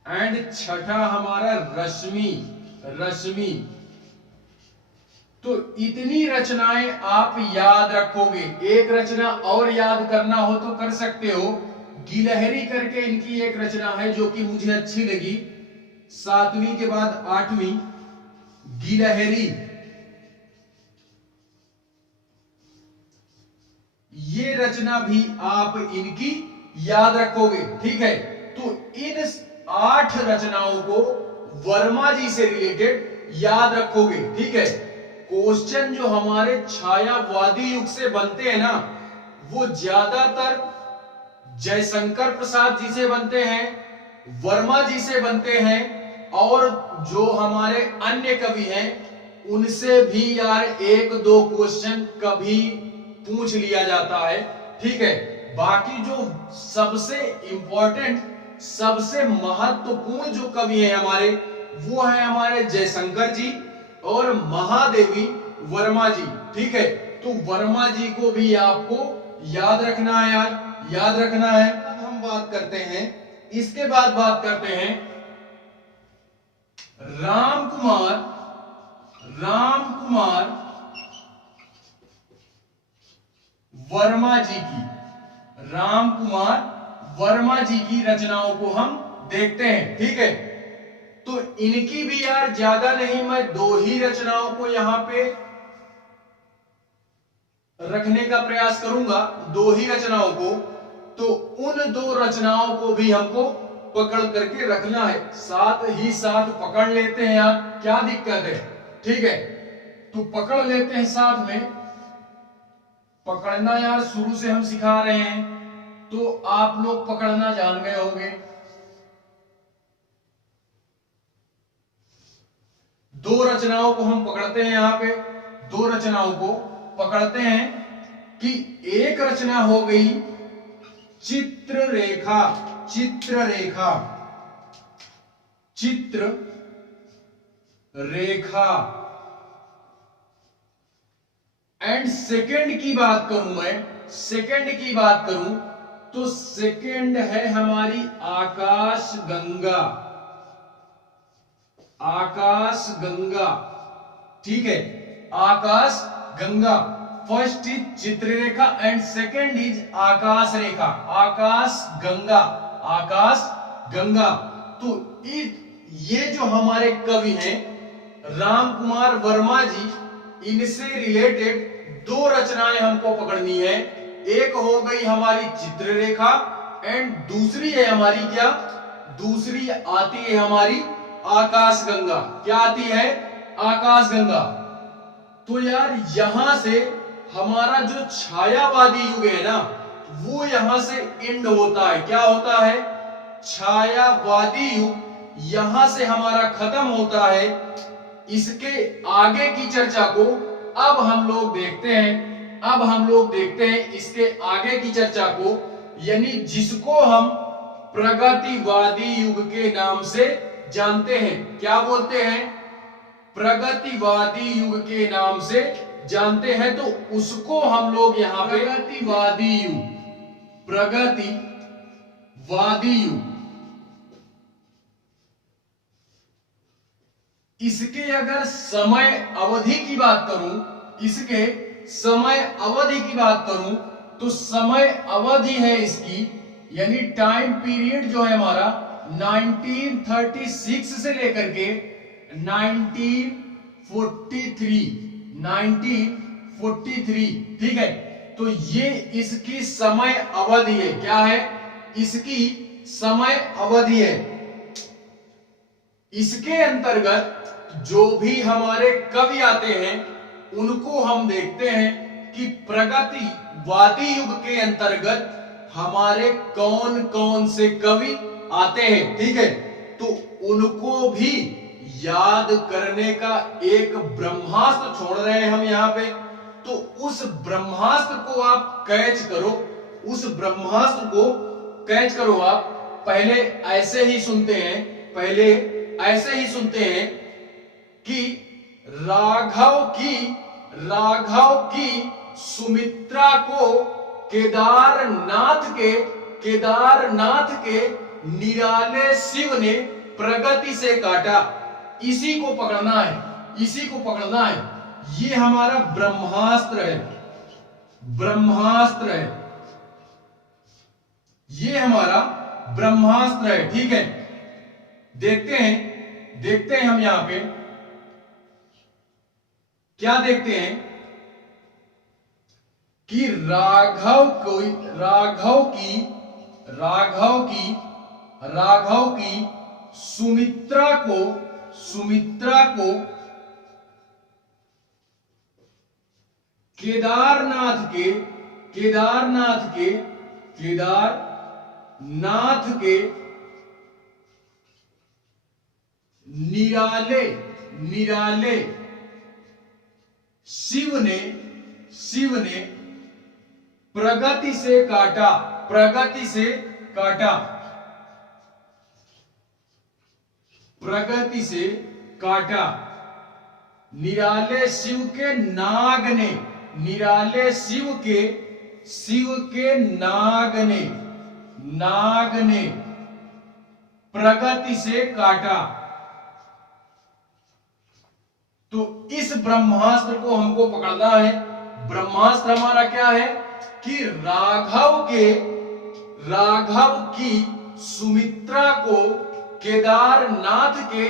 एंड छठा हमारा रश्मि, रश्मि। तो इतनी रचनाएं आप याद रखोगे। एक रचना और याद करना हो तो कर सकते हो। गिलहरी करके इनकी एक रचना है जो कि मुझे अच्छी लगी, 7वीं के बाद 8वीं, गिलहरी। ये रचना भी आप इनकी याद रखोगे, ठीक है। तो इन 8 रचनाओं को वर्मा जी से रिलेटेड याद रखोगे, ठीक है। क्वेश्चन जो हमारे छायावादी युग से बनते हैं ना, वो ज्यादातर जयशंकर प्रसाद जी से बनते हैं, वर्मा जी से बनते हैं, और जो हमारे अन्य कवि हैं उनसे भी यार 1-2 क्वेश्चन कभी पूछ लिया जाता है, ठीक है। बाकी जो सबसे इंपॉर्टेंट, सबसे महत्वपूर्ण जो कवि हैं हमारे, वो है हमारे जयशंकर जी और महादेवी वर्मा जी, ठीक है। तो वर्मा जी को भी आपको याद रखना है यार, याद रखना है। अब हम बात करते हैं, इसके बाद बात करते हैं राम कुमार वर्मा जी की। राम कुमार वर्मा जी की रचनाओं को हम देखते हैं, ठीक है। तो इनकी भी यार ज्यादा नहीं, मैं 2 ही रचनाओं को यहां पे रखने का प्रयास करूंगा, 2 ही रचनाओं को। तो उन 2 रचनाओं को भी हमको पकड़ करके रखना है, साथ ही साथ पकड़ लेते हैं यार, क्या दिक्कत है, ठीक है। तो पकड़ लेते हैं साथ में। पकड़ना यार शुरू से हम सिखा रहे हैं, तो आप लोग पकड़ना जान गए होंगे। 2 रचनाओं को हम पकड़ते हैं, यहां पे 2 रचनाओं को पकड़ते हैं कि एक रचना हो गई चित्ररेखा, चित्ररेखा, चित्ररेखा। एंड सेकंड की बात करूं मैं, सेकंड की बात करूं तो सेकंड है हमारी आकाश गंगा, आकाश गंगा, ठीक है। Akash Ganga, first is Chitrarekha and second is Akash Rekha, Akash Ganga, Akash Ganga. तो ये जो हमारे कवि हैं राम कुमार वर्मा जी, इनसे रिलेटेड 2 रचनाएं हमको पकड़नी है। एक हो गई हमारी चित्ररेखा एंड दूसरी है हमारी क्या, दूसरी आती है हमारी आकाश गंगा। क्या आती है, आकाश गंगा। तो यार यहां से हमारा जो छायावादी युग है ना, वो यहां से एंड होता है। क्या होता है, छायावादी युग यहां से हमारा खत्म होता है। इसके आगे की चर्चा को अब हम लोग देखते हैं, अब हम लोग देखते हैं इसके आगे की चर्चा को, यानी जिसको हम प्रगतिवादी युग के नाम से जानते हैं। क्या बोलते हैं, प्रगतिवादी युग के नाम से जानते हैं। तो उसको हम लोग यहां पे प्रगतिवादी युग, प्रगतिवादी युग। इसके अगर समय अवधि की बात करूं, इसके समय अवधि की बात करूं तो समय अवधि है इसकी, यानी टाइम पीरियड जो है हमारा 1936 से लेकर के 1943, ठीक है। तो ये इसकी समय अवधि है। क्या है, इसकी समय अवधि है। इसके अंतर्गत जो भी हमारे कवि आते हैं उनको हम देखते हैं कि प्रगतिवादी युग के अंतर्गत हमारे कौन कौन से कवि आते हैं, ठीक है। तो उनको भी याद करने का एक ब्रह्मास्त्र छोड़ रहे हैं हम यहाँ पे। तो उस ब्रह्मास्त्र को आप कैच करो, उस ब्रह्मास्त्र को कैच करो आप। पहले ऐसे ही सुनते हैं, पहले ऐसे ही सुनते हैं कि राघव की सुमित्रा को केदारनाथ के निराले शिव ने प्रगति से काटा। इसी को पकड़ना है, इसी को पकड़ना है। ये हमारा ब्रह्मास्त्र है, ब्रह्मास्त्र है, ये हमारा ब्रह्मास्त्र है। ठीक है, देखते हैं हम यहां पे क्या देखते हैं कि राघव की सुमित्रा को केदारनाथ के निराले शिव ने प्रगति से काटा। निराले शिव के नाग ने प्रगति से काटा। तो इस ब्रह्मास्त्र को हमको पकड़ना है। ब्रह्मास्त्र हमारा क्या है कि राघव की सुमित्रा को केदारनाथ के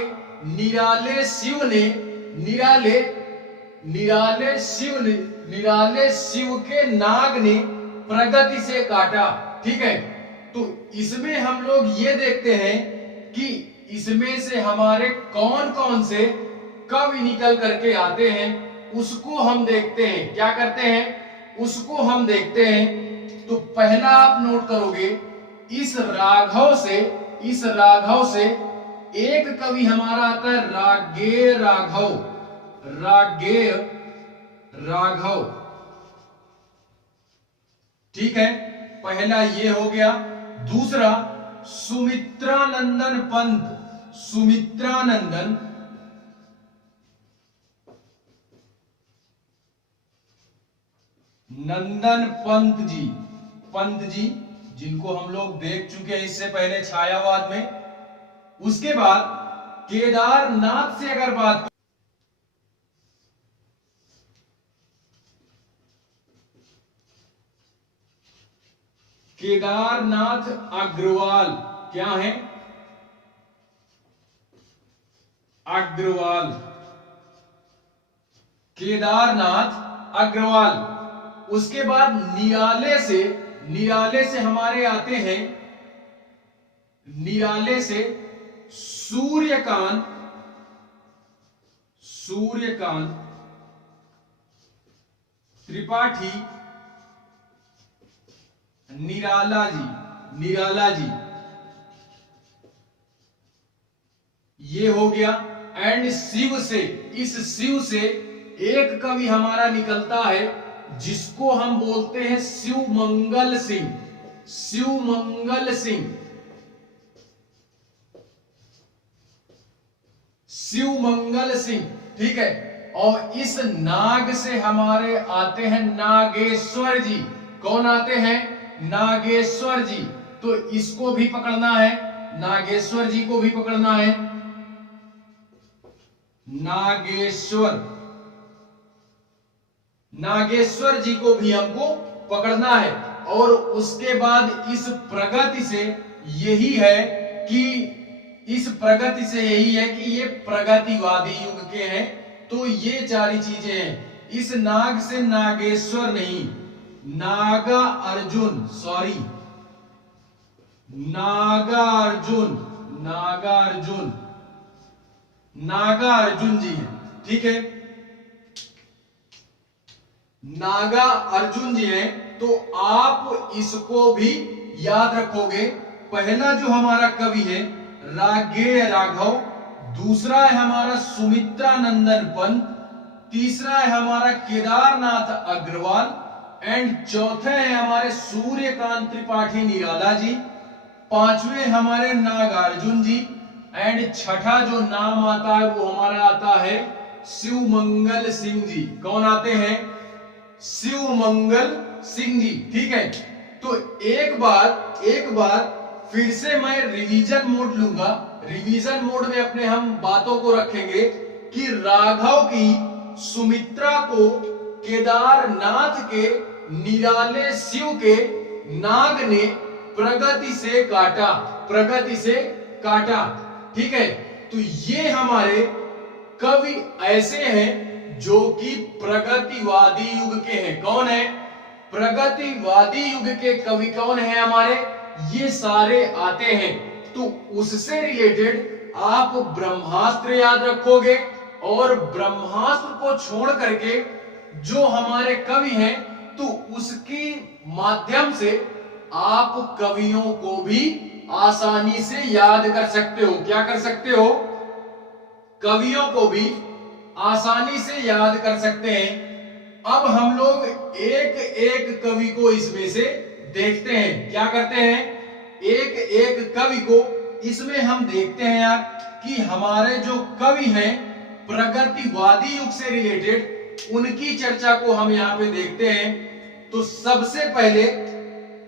निराले शिव के नाग ने प्रगति से काटा। ठीक है, तो इसमें हम लोग ये देखते हैं कि इसमें से हमारे कौन कौन से कवि निकल करके आते हैं, उसको हम देखते हैं। क्या करते हैं, उसको हम देखते हैं। तो पहला आप नोट करोगे, इस राघव से एक कवि हमारा आता है रागेय राघव। ठीक है, पहला ये हो गया। दूसरा सुमित्रानंदन पंत जी जिनको हम लोग देख चुके हैं इससे पहले छायावाद में। उसके बाद केदारनाथ से अगर बात, केदारनाथ अग्रवाल क्या है, केदारनाथ अग्रवाल। उसके बाद निराले से हमारे आते हैं, निराले से सूर्यकांत त्रिपाठी निराला जी ये हो गया। एंड शिव से एक कवि हमारा निकलता है जिसको हम बोलते हैं शिवमंगल सिंह। ठीक है, और इस नाग से हमारे आते हैं नागेश्वर जी। कौन आते हैं, नागेश्वर जी। तो इसको भी पकड़ना है, नागेश्वर जी को भी पकड़ना है। नागेश्वर जी को भी हमको पकड़ना है। और उसके बाद इस प्रगति से यही है कि ये प्रगतिवादी युग के हैं। तो ये चारी चीजें हैं। इस नाग से नागेश्वर नहीं, नागार्जुन जी हैं। ठीक है, नागार्जुन जी हैं। तो आप इसको भी याद रखोगे। पहला जो हमारा कवि है रागेय राघव, दूसरा है हमारा सुमित्रानंदन पंत, तीसरा है हमारा केदारनाथ अग्रवाल, एंड चौथे हैं हमारे सूर्यकांत त्रिपाठी निराला जी, पांचवें हमारे नागार्जुन जी, एंड छठा जो नाम आता है वो हमारा आता है शिवमंगल सिंह जी। कौन आते हैं, शिवमंगल सिंह जी। ठीक है, तो एक बार फिर से मैं रिवीजन मोड लूंगा। रिवीजन मोड में अपने हम बातों को रखेंगे कि राघव की सुमित्रा को केदारनाथ के निराले शिव के नाग ने प्रगति से काटा, प्रगति से काटा। ठीक है, तो ये हमारे कवि ऐसे हैं जो कि प्रगतिवादी युग के हैं। कौन है? प्रगतिवादी युग के कवि कौन है हमारे? ये सारे आते हैं। तो उससे रिलेटेड आप ब्रह्मास्त्र याद रखोगे और ब्रह्मास्त्र को छोड़ करके जो हमारे कवि हैं तो उसके माध्यम से आप कवियों को भी आसानी से याद कर सकते हो। क्या कर सकते हो? कवियों को भी आसानी से याद कर सकते हैं। अब हम लोग एक एक कवि को इसमें से देखते हैं। क्या करते हैं? एक एक कवि को इसमें हम देखते हैं यार कि हमारे जो कवि हैं प्रगतिवादी युग से रिलेटेड उनकी चर्चा को हम यहाँ पे देखते हैं। तो सबसे पहले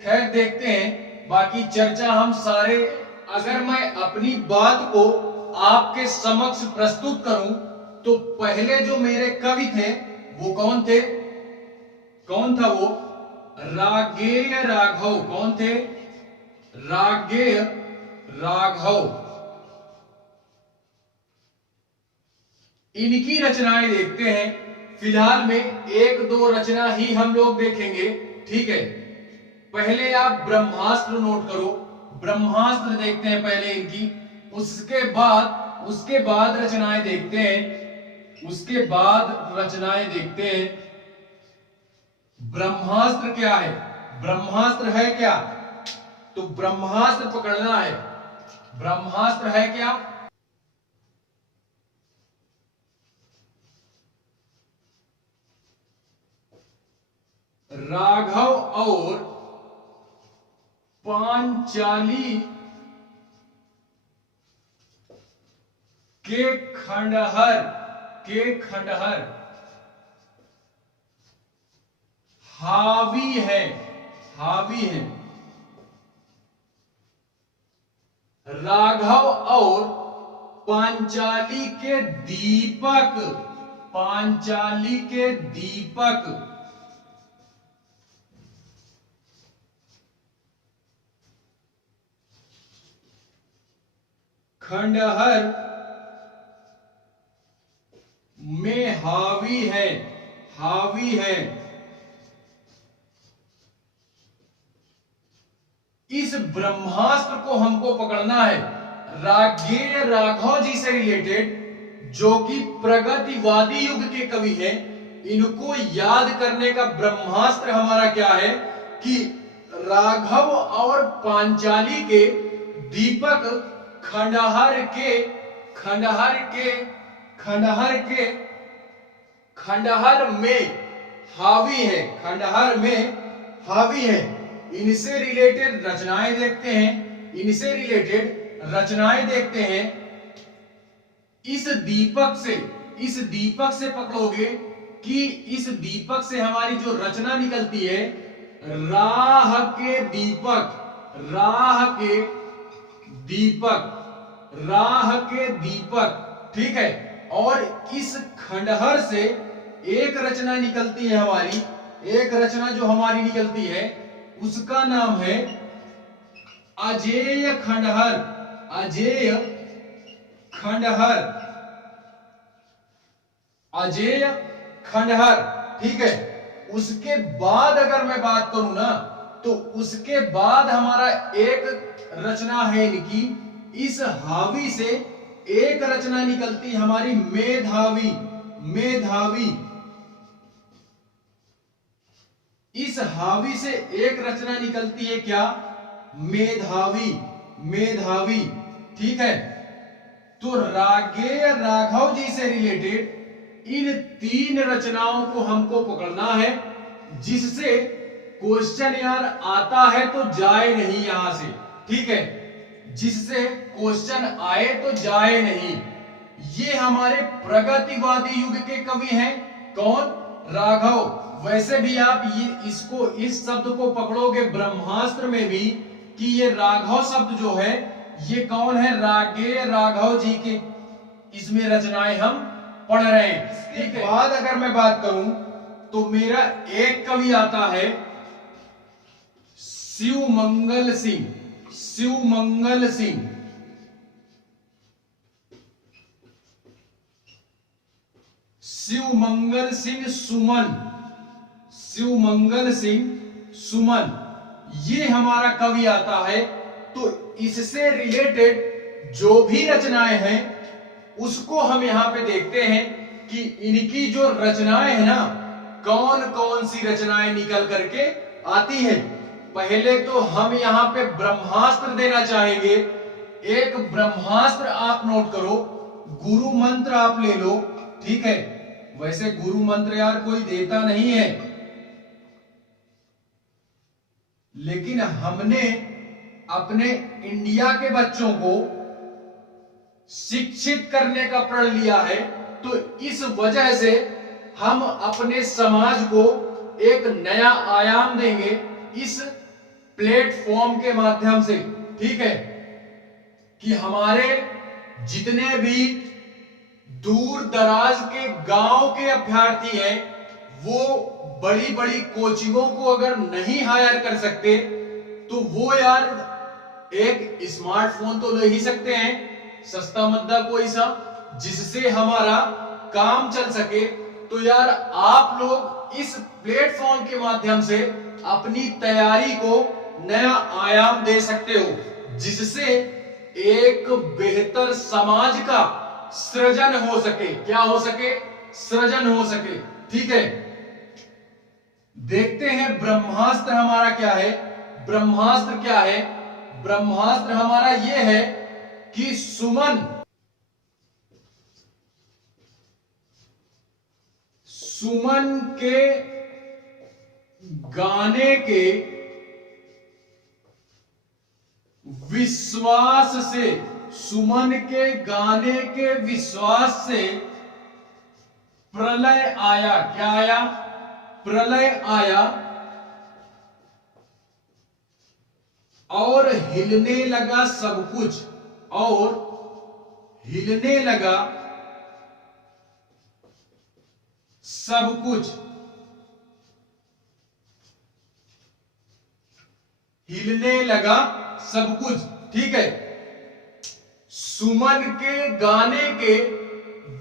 खैर देखते हैं, बाकी चर्चा हम सारे, अगर मैं अपनी बात को आपके समक्ष प्रस्तुत करूं तो पहले जो मेरे कवि थे वो कौन थे? कौन था वो? रागेय राघव। कौन थे? रागेय राघव। इनकी रचनाएं देखते हैं। फिलहाल में एक दो रचना ही हम लोग देखेंगे। ठीक है, पहले आप ब्रह्मास्त्र नोट करो। ब्रह्मास्त्र देखते हैं पहले इनकी, उसके बाद रचनाएं देखते हैं। उसके बाद रचनाएं देखते हैं। ब्रह्मास्त्र क्या है? ब्रह्मास्त्र है क्या? तो ब्रह्मास्त्र पकड़ना है। ब्रह्मास्त्र है क्या? राघव और पांचाली के खंडहर हावी है। राघव और पांचाली के दीपक, खंडहर में हावी है। इस ब्रह्मास्त्र को हमको पकड़ना है। रागेय राघव जी से रिलेटेड जो कि प्रगतिवादी युग के कवि हैं, इनको याद करने का ब्रह्मास्त्र हमारा क्या है कि राघव और पांचाली के दीपक खंडहर में हावी है। इनसे रिलेटेड रचनाएं देखते हैं। इस दीपक से पकड़ोगे कि इस दीपक से हमारी जो रचना निकलती है राह के दीपक। ठीक है, और इस खंडहर से एक रचना निकलती है हमारी, एक रचना जो हमारी निकलती है उसका नाम है अजेय खंडहर। ठीक है, उसके बाद अगर मैं बात करूं ना तो उसके बाद हमारा एक रचना है इनकी, इस हावी से एक रचना निकलती हमारी मेधावी। इस हावी से एक रचना निकलती है क्या? मेधावी। ठीक है, तो रागेय राघव जी से रिलेटेड इन तीन रचनाओं को हमको पकड़ना है जिससे क्वेश्चन यार आता है तो जाए नहीं यहां से। ठीक है, जिससे क्वेश्चन आए तो जाए नहीं। ये हमारे प्रगतिवादी युग के कवि हैं। कौन? राघव। वैसे भी आप इस शब्द को पकड़ोगे ब्रह्मास्त्र में भी कि ये राघव शब्द जो है ये कौन है? रागेय राघव जी के इसमें रचनाएं हम पढ़ रहे हैं। ठीक है, बाद अगर मैं बात करूं तो मेरा एक कवि आता है शिवमंगल सिंह। शिवमंगल सिंह, शिवमंगल सिंह सुमन, शिवमंगल सिंह सुमन, ये हमारा कवि आता है। तो इससे रिलेटेड जो भी रचनाएं हैं उसको हम यहां पे देखते हैं कि इनकी जो रचनाएं है ना, कौन कौन सी रचनाएं निकल करके आती है। पहले तो हम यहां पे ब्रह्मास्त्र देना चाहेंगे। एक ब्रह्मास्त्र आप नोट करो, गुरु मंत्र आप ले लो। ठीक है, वैसे गुरु मंत्र यार कोई देता नहीं है, लेकिन हमने अपने इंडिया के बच्चों को शिक्षित करने का प्रण लिया है। तो इस वजह से हम अपने समाज को एक नया आयाम देंगे इस प्लेटफॉर्म के माध्यम से। ठीक है, कि हमारे जितने भी दूर दराज के गांव के अभ्यर्थी हैं वो बड़ी बड़ी कोचिंगों को अगर नहीं हायर कर सकते तो वो यार एक स्मार्टफोन तो ले ही सकते हैं, सस्ता मद्दा कोई सा, जिससे हमारा काम चल सके। तो यार आप लोग इस प्लेटफॉर्म के माध्यम से अपनी तैयारी को नया आयाम दे सकते हो, जिससे एक बेहतर समाज का सृजन हो सके। क्या हो सके? सृजन हो सके। ठीक है, देखते हैं ब्रह्मास्त्र हमारा क्या है। ब्रह्मास्त्र क्या है? ब्रह्मास्त्र हमारा यह है कि सुमन के गाने के विश्वास से, सुमन के गाने के विश्वास से प्रलय आया। क्या आया? प्रलय आया और हिलने लगा सब कुछ, और हिलने लगा सब कुछ, हिलने लगा सब कुछ। ठीक है, सुमन के गाने के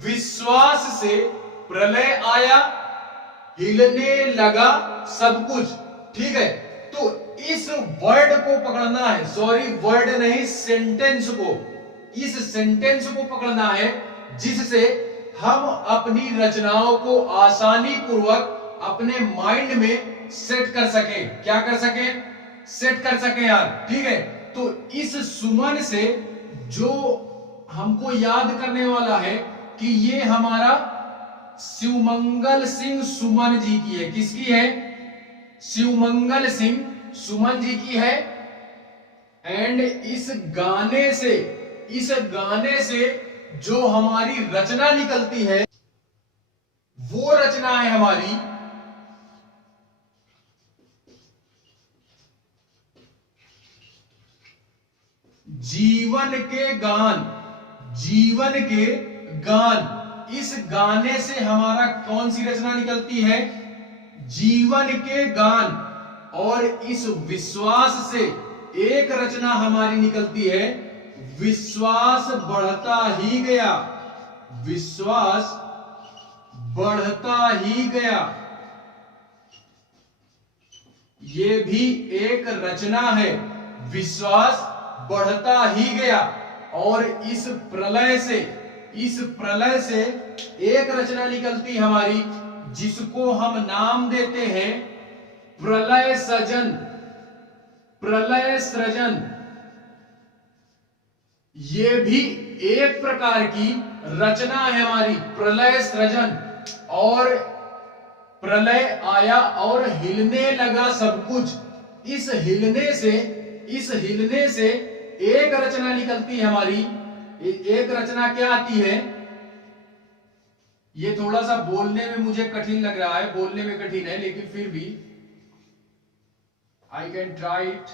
विश्वास से प्रलय आया, हिलने लगा सब कुछ। ठीक है, तो इस वर्ड को पकड़ना है, सॉरी वर्ड नहीं, सेंटेंस को, इस सेंटेंस को पकड़ना है, जिससे हम अपनी रचनाओं को आसानी पूर्वक अपने माइंड में सेट कर सके। क्या कर सके? सेट कर सके यार। ठीक है, तो इस सुमन से जो हमको याद करने वाला है कि ये हमारा शिवमंगल सिंह सुमन जी की है। किसकी है? शिवमंगल सिंह सुमन जी की है। एंड इस गाने से जो हमारी रचना निकलती है, वो रचना है हमारी जीवन के गान। जीवन के गान, इस गाने से हमारा कौन सी रचना निकलती है? जीवन के गान। और इस विश्वास से एक रचना हमारी निकलती है, विश्वास बढ़ता ही गया। विश्वास बढ़ता ही गया, ये भी एक रचना है। विश्वास बढ़ता ही गया, और इस प्रलय से एक रचना निकलती हमारी, जिसको हम नाम देते हैं प्रलय सृजन। प्रलय सृजन, ये भी एक प्रकार की रचना है हमारी, प्रलय सृजन। और प्रलय आया और हिलने लगा सब कुछ। इस हिलने से एक रचना निकलती है हमारी। एक रचना क्या आती है? ये थोड़ा सा बोलने में मुझे कठिन लग रहा है, बोलने में कठिन है, लेकिन फिर भी आई कैन ट्राई इट।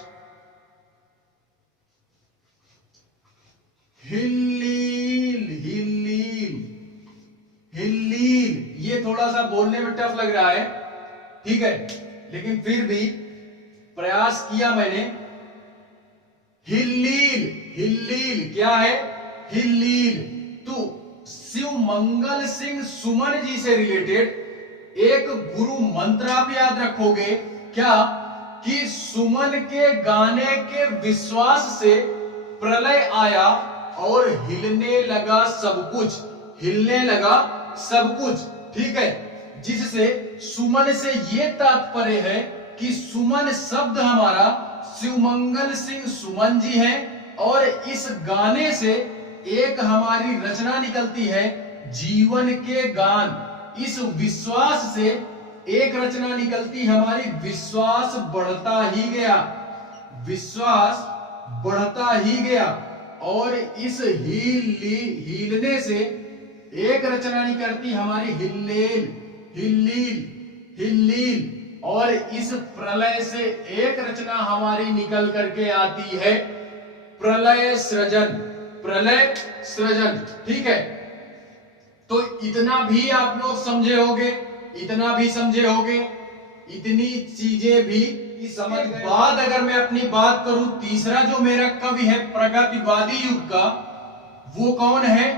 हिल्लील, हिल्लील, हिल्लील, ये थोड़ा सा बोलने में टफ लग रहा है, ठीक है, लेकिन फिर भी प्रयास किया मैंने। हिल्लील, हिल्लील क्या है? हिल्लील। तो शिव मंगल सिंह सुमन जी से रिलेटेड एक गुरु मंत्र आप याद रखोगे क्या? कि सुमन के गाने के विश्वास से प्रलय आया और हिलने लगा सब कुछ, हिलने लगा सब कुछ, ठीक है। जिससे सुमन से यह तात्पर्य है कि सुमन शब्द हमारा शिवमंगल सिंह सुमन जी हैं, और इस गाने से एक हमारी रचना निकलती है जीवन के गान। इस विश्वास से एक रचना निकलती हमारी, विश्वास बढ़ता ही गया, विश्वास बढ़ता ही गया, और इस हीलने से एक रचना निकलती हमारी हिल्लेल, हिल्लील, हिल्लील, और इस प्रलय से एक रचना हमारी निकल करके आती है प्रलय सृजन, प्रलय सृजन, ठीक है। तो इतना भी आप लोग समझे होंगे, इतना भी समझे होंगे, इतनी चीजें भी समझ गए। बाद अगर मैं अपनी बात करूं, तीसरा जो मेरा कवि है प्रगतिवादी युग का, वो कौन है?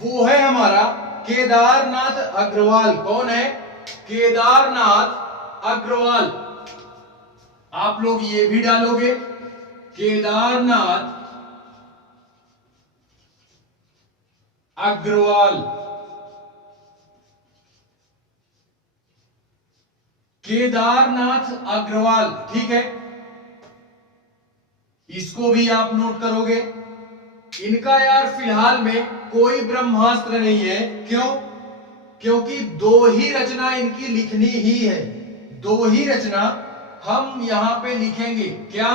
वो है हमारा केदारनाथ अग्रवाल। कौन है? केदारनाथ अग्रवाल। आप लोग ये भी डालोगे, केदारनाथ अग्रवाल, केदारनाथ अग्रवाल, ठीक है। इसको भी आप नोट करोगे। इनका यार फिलहाल में कोई ब्रह्मास्त्र नहीं है। क्यों? क्योंकि दो ही रचना इनकी लिखनी ही है, दो ही रचना हम यहां पे लिखेंगे। क्या?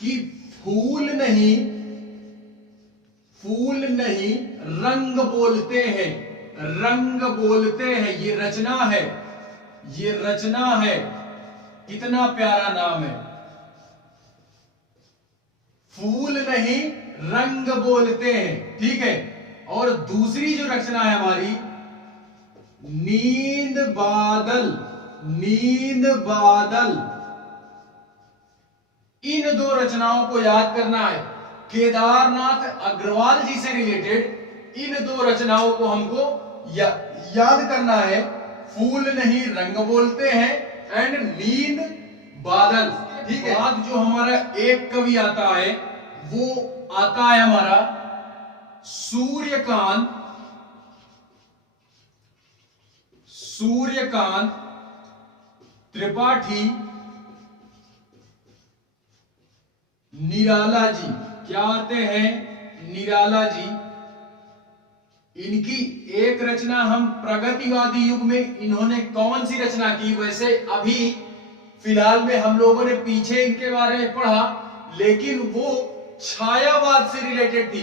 कि फूल नहीं, फूल नहीं रंग बोलते हैं, रंग बोलते हैं, ये रचना है, ये रचना है। कितना प्यारा नाम है, फूल नहीं रंग बोलते हैं, ठीक है। और दूसरी जो रचना है हमारी, नींद बादल, नींद बादल। इन दो रचनाओं को याद करना है। केदारनाथ अग्रवाल जी से रिलेटेड इन दो रचनाओं को हमको याद करना है। फूल नहीं रंग बोलते हैं एंड नींद बादल, ठीक है। बाद जो हमारा एक कवि आता है, वो आता है हमारा सूर्यकांत, सूर्यकांत त्रिपाठी निराला जी। क्या आते हैं? निराला जी। इनकी एक रचना हम प्रगतिवादी युग में इन्होंने कौन सी रचना की? वैसे अभी फिलहाल में हम लोगों ने पीछे इनके बारे में पढ़ा, लेकिन वो छायावाद से रिलेटेड थी।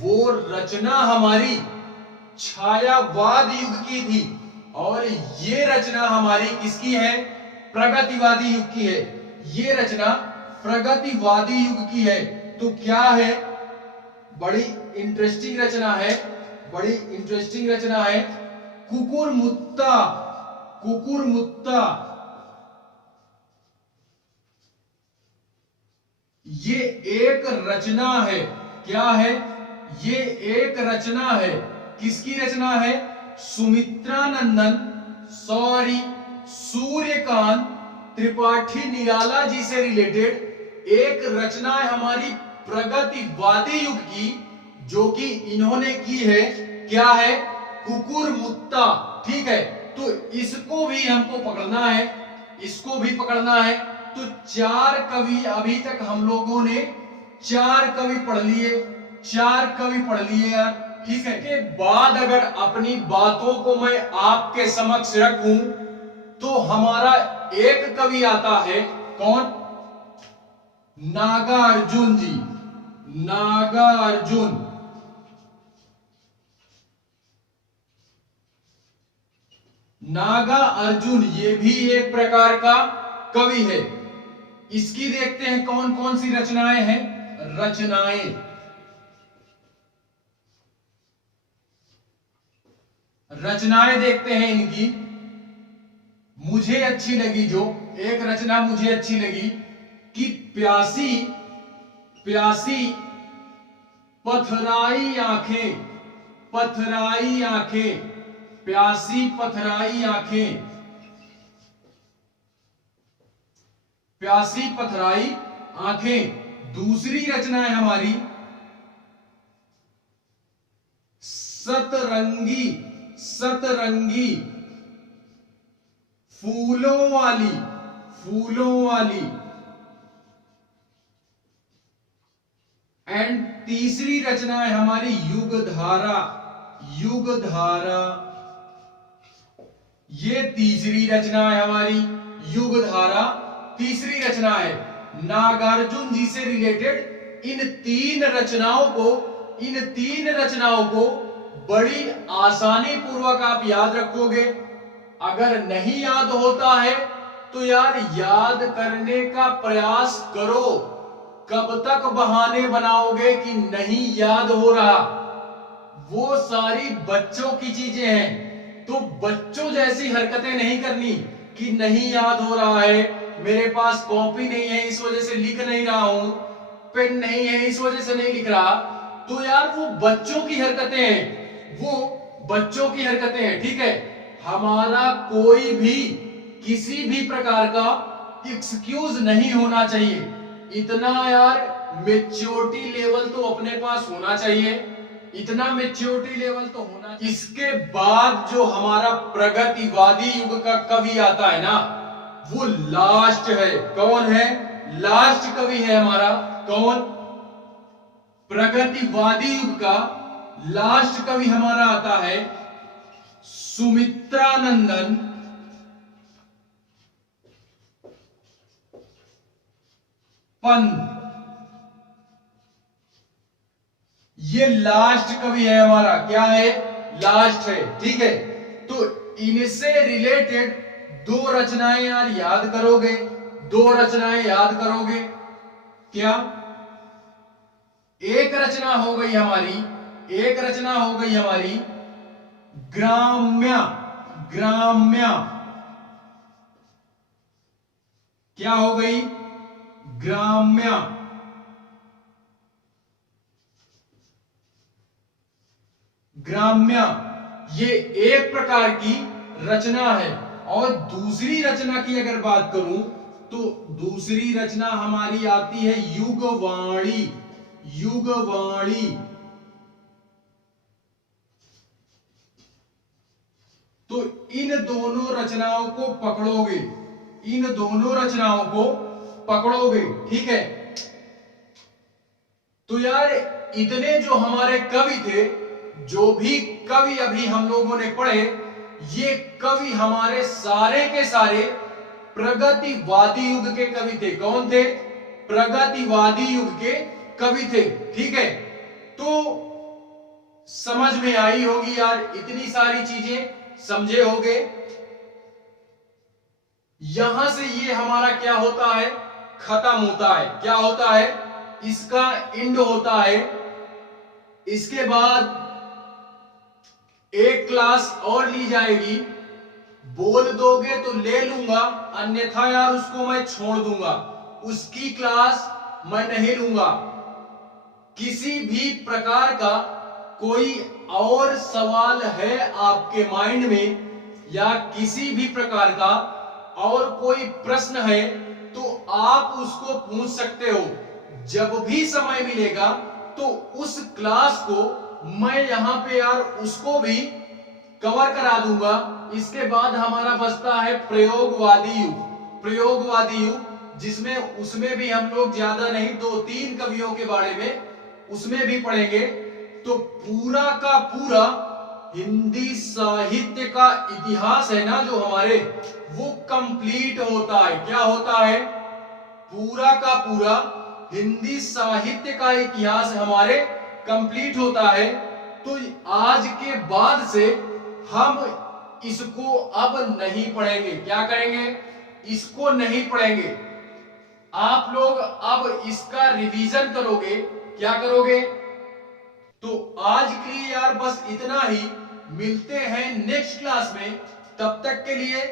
वो रचना हमारी छायावाद युग की थी, और ये रचना हमारी किसकी है? प्रगतिवादी युग की है। ये रचना प्रगतिवादी युग की है। तो क्या है? बड़ी इंटरेस्टिंग रचना है, बड़ी इंटरेस्टिंग रचना है कुकुरमुत्ता, कुकुरमुत्ता। ये एक रचना है। क्या है? ये एक रचना है। किसकी रचना है? सुमित्रानंदन, सॉरी सूर्यकांत त्रिपाठी निराला जी से रिलेटेड एक रचना है हमारी प्रगतिवादी युग की, जो कि इन्होंने की है। क्या है? कुकुरमुत्ता, ठीक है। तो इसको भी हमको पकड़ना है, इसको भी पकड़ना है। तो चार कवि अभी तक हम लोगों ने चार कवि पढ़ लिए, चार कवि पढ़ लिए यार, ठीक है। के बाद अगर अपनी बातों को मैं आपके समक्ष रखूं, तो हमारा एक कवि आता है। कौन? नागार्जुन जी, नागार्जुन। नागा अर्जुन ये भी एक प्रकार का कवि है। इसकी देखते हैं कौन कौन सी रचनाएं हैं। रचनाएं, रचनाएं देखते हैं इनकी। मुझे अच्छी लगी, जो एक रचना मुझे अच्छी लगी कि प्यासी प्यासी पथराई आंखें, पथराई आंखें, प्यासी पथराई आंखें, प्यासी पथराई आंखें। दूसरी रचना है हमारी सतरंगी, सतरंगी फूलों वाली, फूलों वाली। एंड तीसरी रचना है हमारी युगधारा, युगधारा। ये तीसरी रचना है हमारी युगधारा, तीसरी रचना है। नागार्जुन जी से रिलेटेड इन तीन रचनाओं को बड़ी आसानी पूर्वक आप याद रखोगे। अगर नहीं याद होता है तो यार याद करने का प्रयास करो। कब तक बहाने बनाओगे कि नहीं याद हो रहा? वो सारी बच्चों की चीजें हैं, तो बच्चों जैसी हरकतें नहीं करनी कि नहीं याद हो रहा है, मेरे पास कॉपी नहीं है इस वजह से लिख नहीं रहा हूं, पेन नहीं है इस वजह से नहीं लिख रहा। तो यार वो बच्चों की हरकतें हैं, वो बच्चों की हरकतें हैं, ठीक है। हमारा कोई भी किसी भी प्रकार का एक्सक्यूज नहीं होना चाहिए। इतना यार मेच्योरिटी लेवल तो अपने पास होना चाहिए, इतना मेच्योरिटी लेवल तो होना। इसके बाद जो हमारा प्रगतिवादी युग का कवि आता है ना, वो लास्ट है। कौन है? लास्ट कवि है हमारा। कौन? प्रगतिवादी युग का लास्ट कवि हमारा आता है सुमित्रानंदन पंत। ये लास्ट कवि है हमारा। क्या है? लास्ट है, ठीक है। तो इनसे रिलेटेड दो रचनाएं यार याद करोगे, दो रचनाएं याद करोगे। क्या? एक रचना हो गई हमारी, एक रचना हो गई हमारी ग्राम्या, ग्राम्या। क्या हो गई? ग्राम्या। ग्राम्या ये एक प्रकार की रचना है। और दूसरी रचना की अगर बात करूं तो दूसरी रचना हमारी आती है युगवाणी, युगवाणी। तो इन दोनों रचनाओं को पकड़ोगे, इन दोनों रचनाओं को पकड़ोगे, ठीक है। तो यार इतने जो हमारे कवि थे, जो भी कवि अभी हम लोगों ने पढ़े, ये कवि हमारे सारे के सारे प्रगतिवादी युग के कवि थे। कौन थे? प्रगतिवादी युग के कवि थे, ठीक है। तो समझ में आई होगी यार, इतनी सारी चीजें समझे होगे। यहां से ये हमारा क्या होता है? खत्म होता है। क्या होता है? इसका एंड होता है। इसके बाद एक क्लास और ली जाएगी, बोल दोगे तो ले लूंगा, अन्यथा यार उसको मैं छोड़ दूंगा, उसकी क्लास मैं नहीं लूंगा। किसी भी प्रकार का कोई और सवाल है आपके माइंड में, या किसी भी प्रकार का और कोई प्रश्न है, तो आप उसको पूछ सकते हो। जब भी समय मिलेगा तो उस क्लास को मैं यहां पे यार उसको भी कवर करा दूंगा। इसके बाद हमारा बचता है प्रयोगवादी युग, प्रयोगवादी युग, जिसमें उसमें भी हम लोग ज्यादा नहीं, दो तीन कवियों के बारे में उसमें भी पढ़ेंगे। तो पूरा का पूरा हिंदी साहित्य का इतिहास है ना जो हमारे, वो कंप्लीट होता है। क्या होता है? पूरा का पूरा हिंदी साहित्य का इतिहास हमारे कंप्लीट होता है। तो आज के बाद से हम इसको अब नहीं पढ़ेंगे। क्या करेंगे? इसको नहीं पढ़ेंगे। आप लोग अब इसका रिवीजन करोगे। क्या करोगे? तो आज के लिए यार बस इतना ही। मिलते हैं नेक्स्ट क्लास में। तब तक के लिए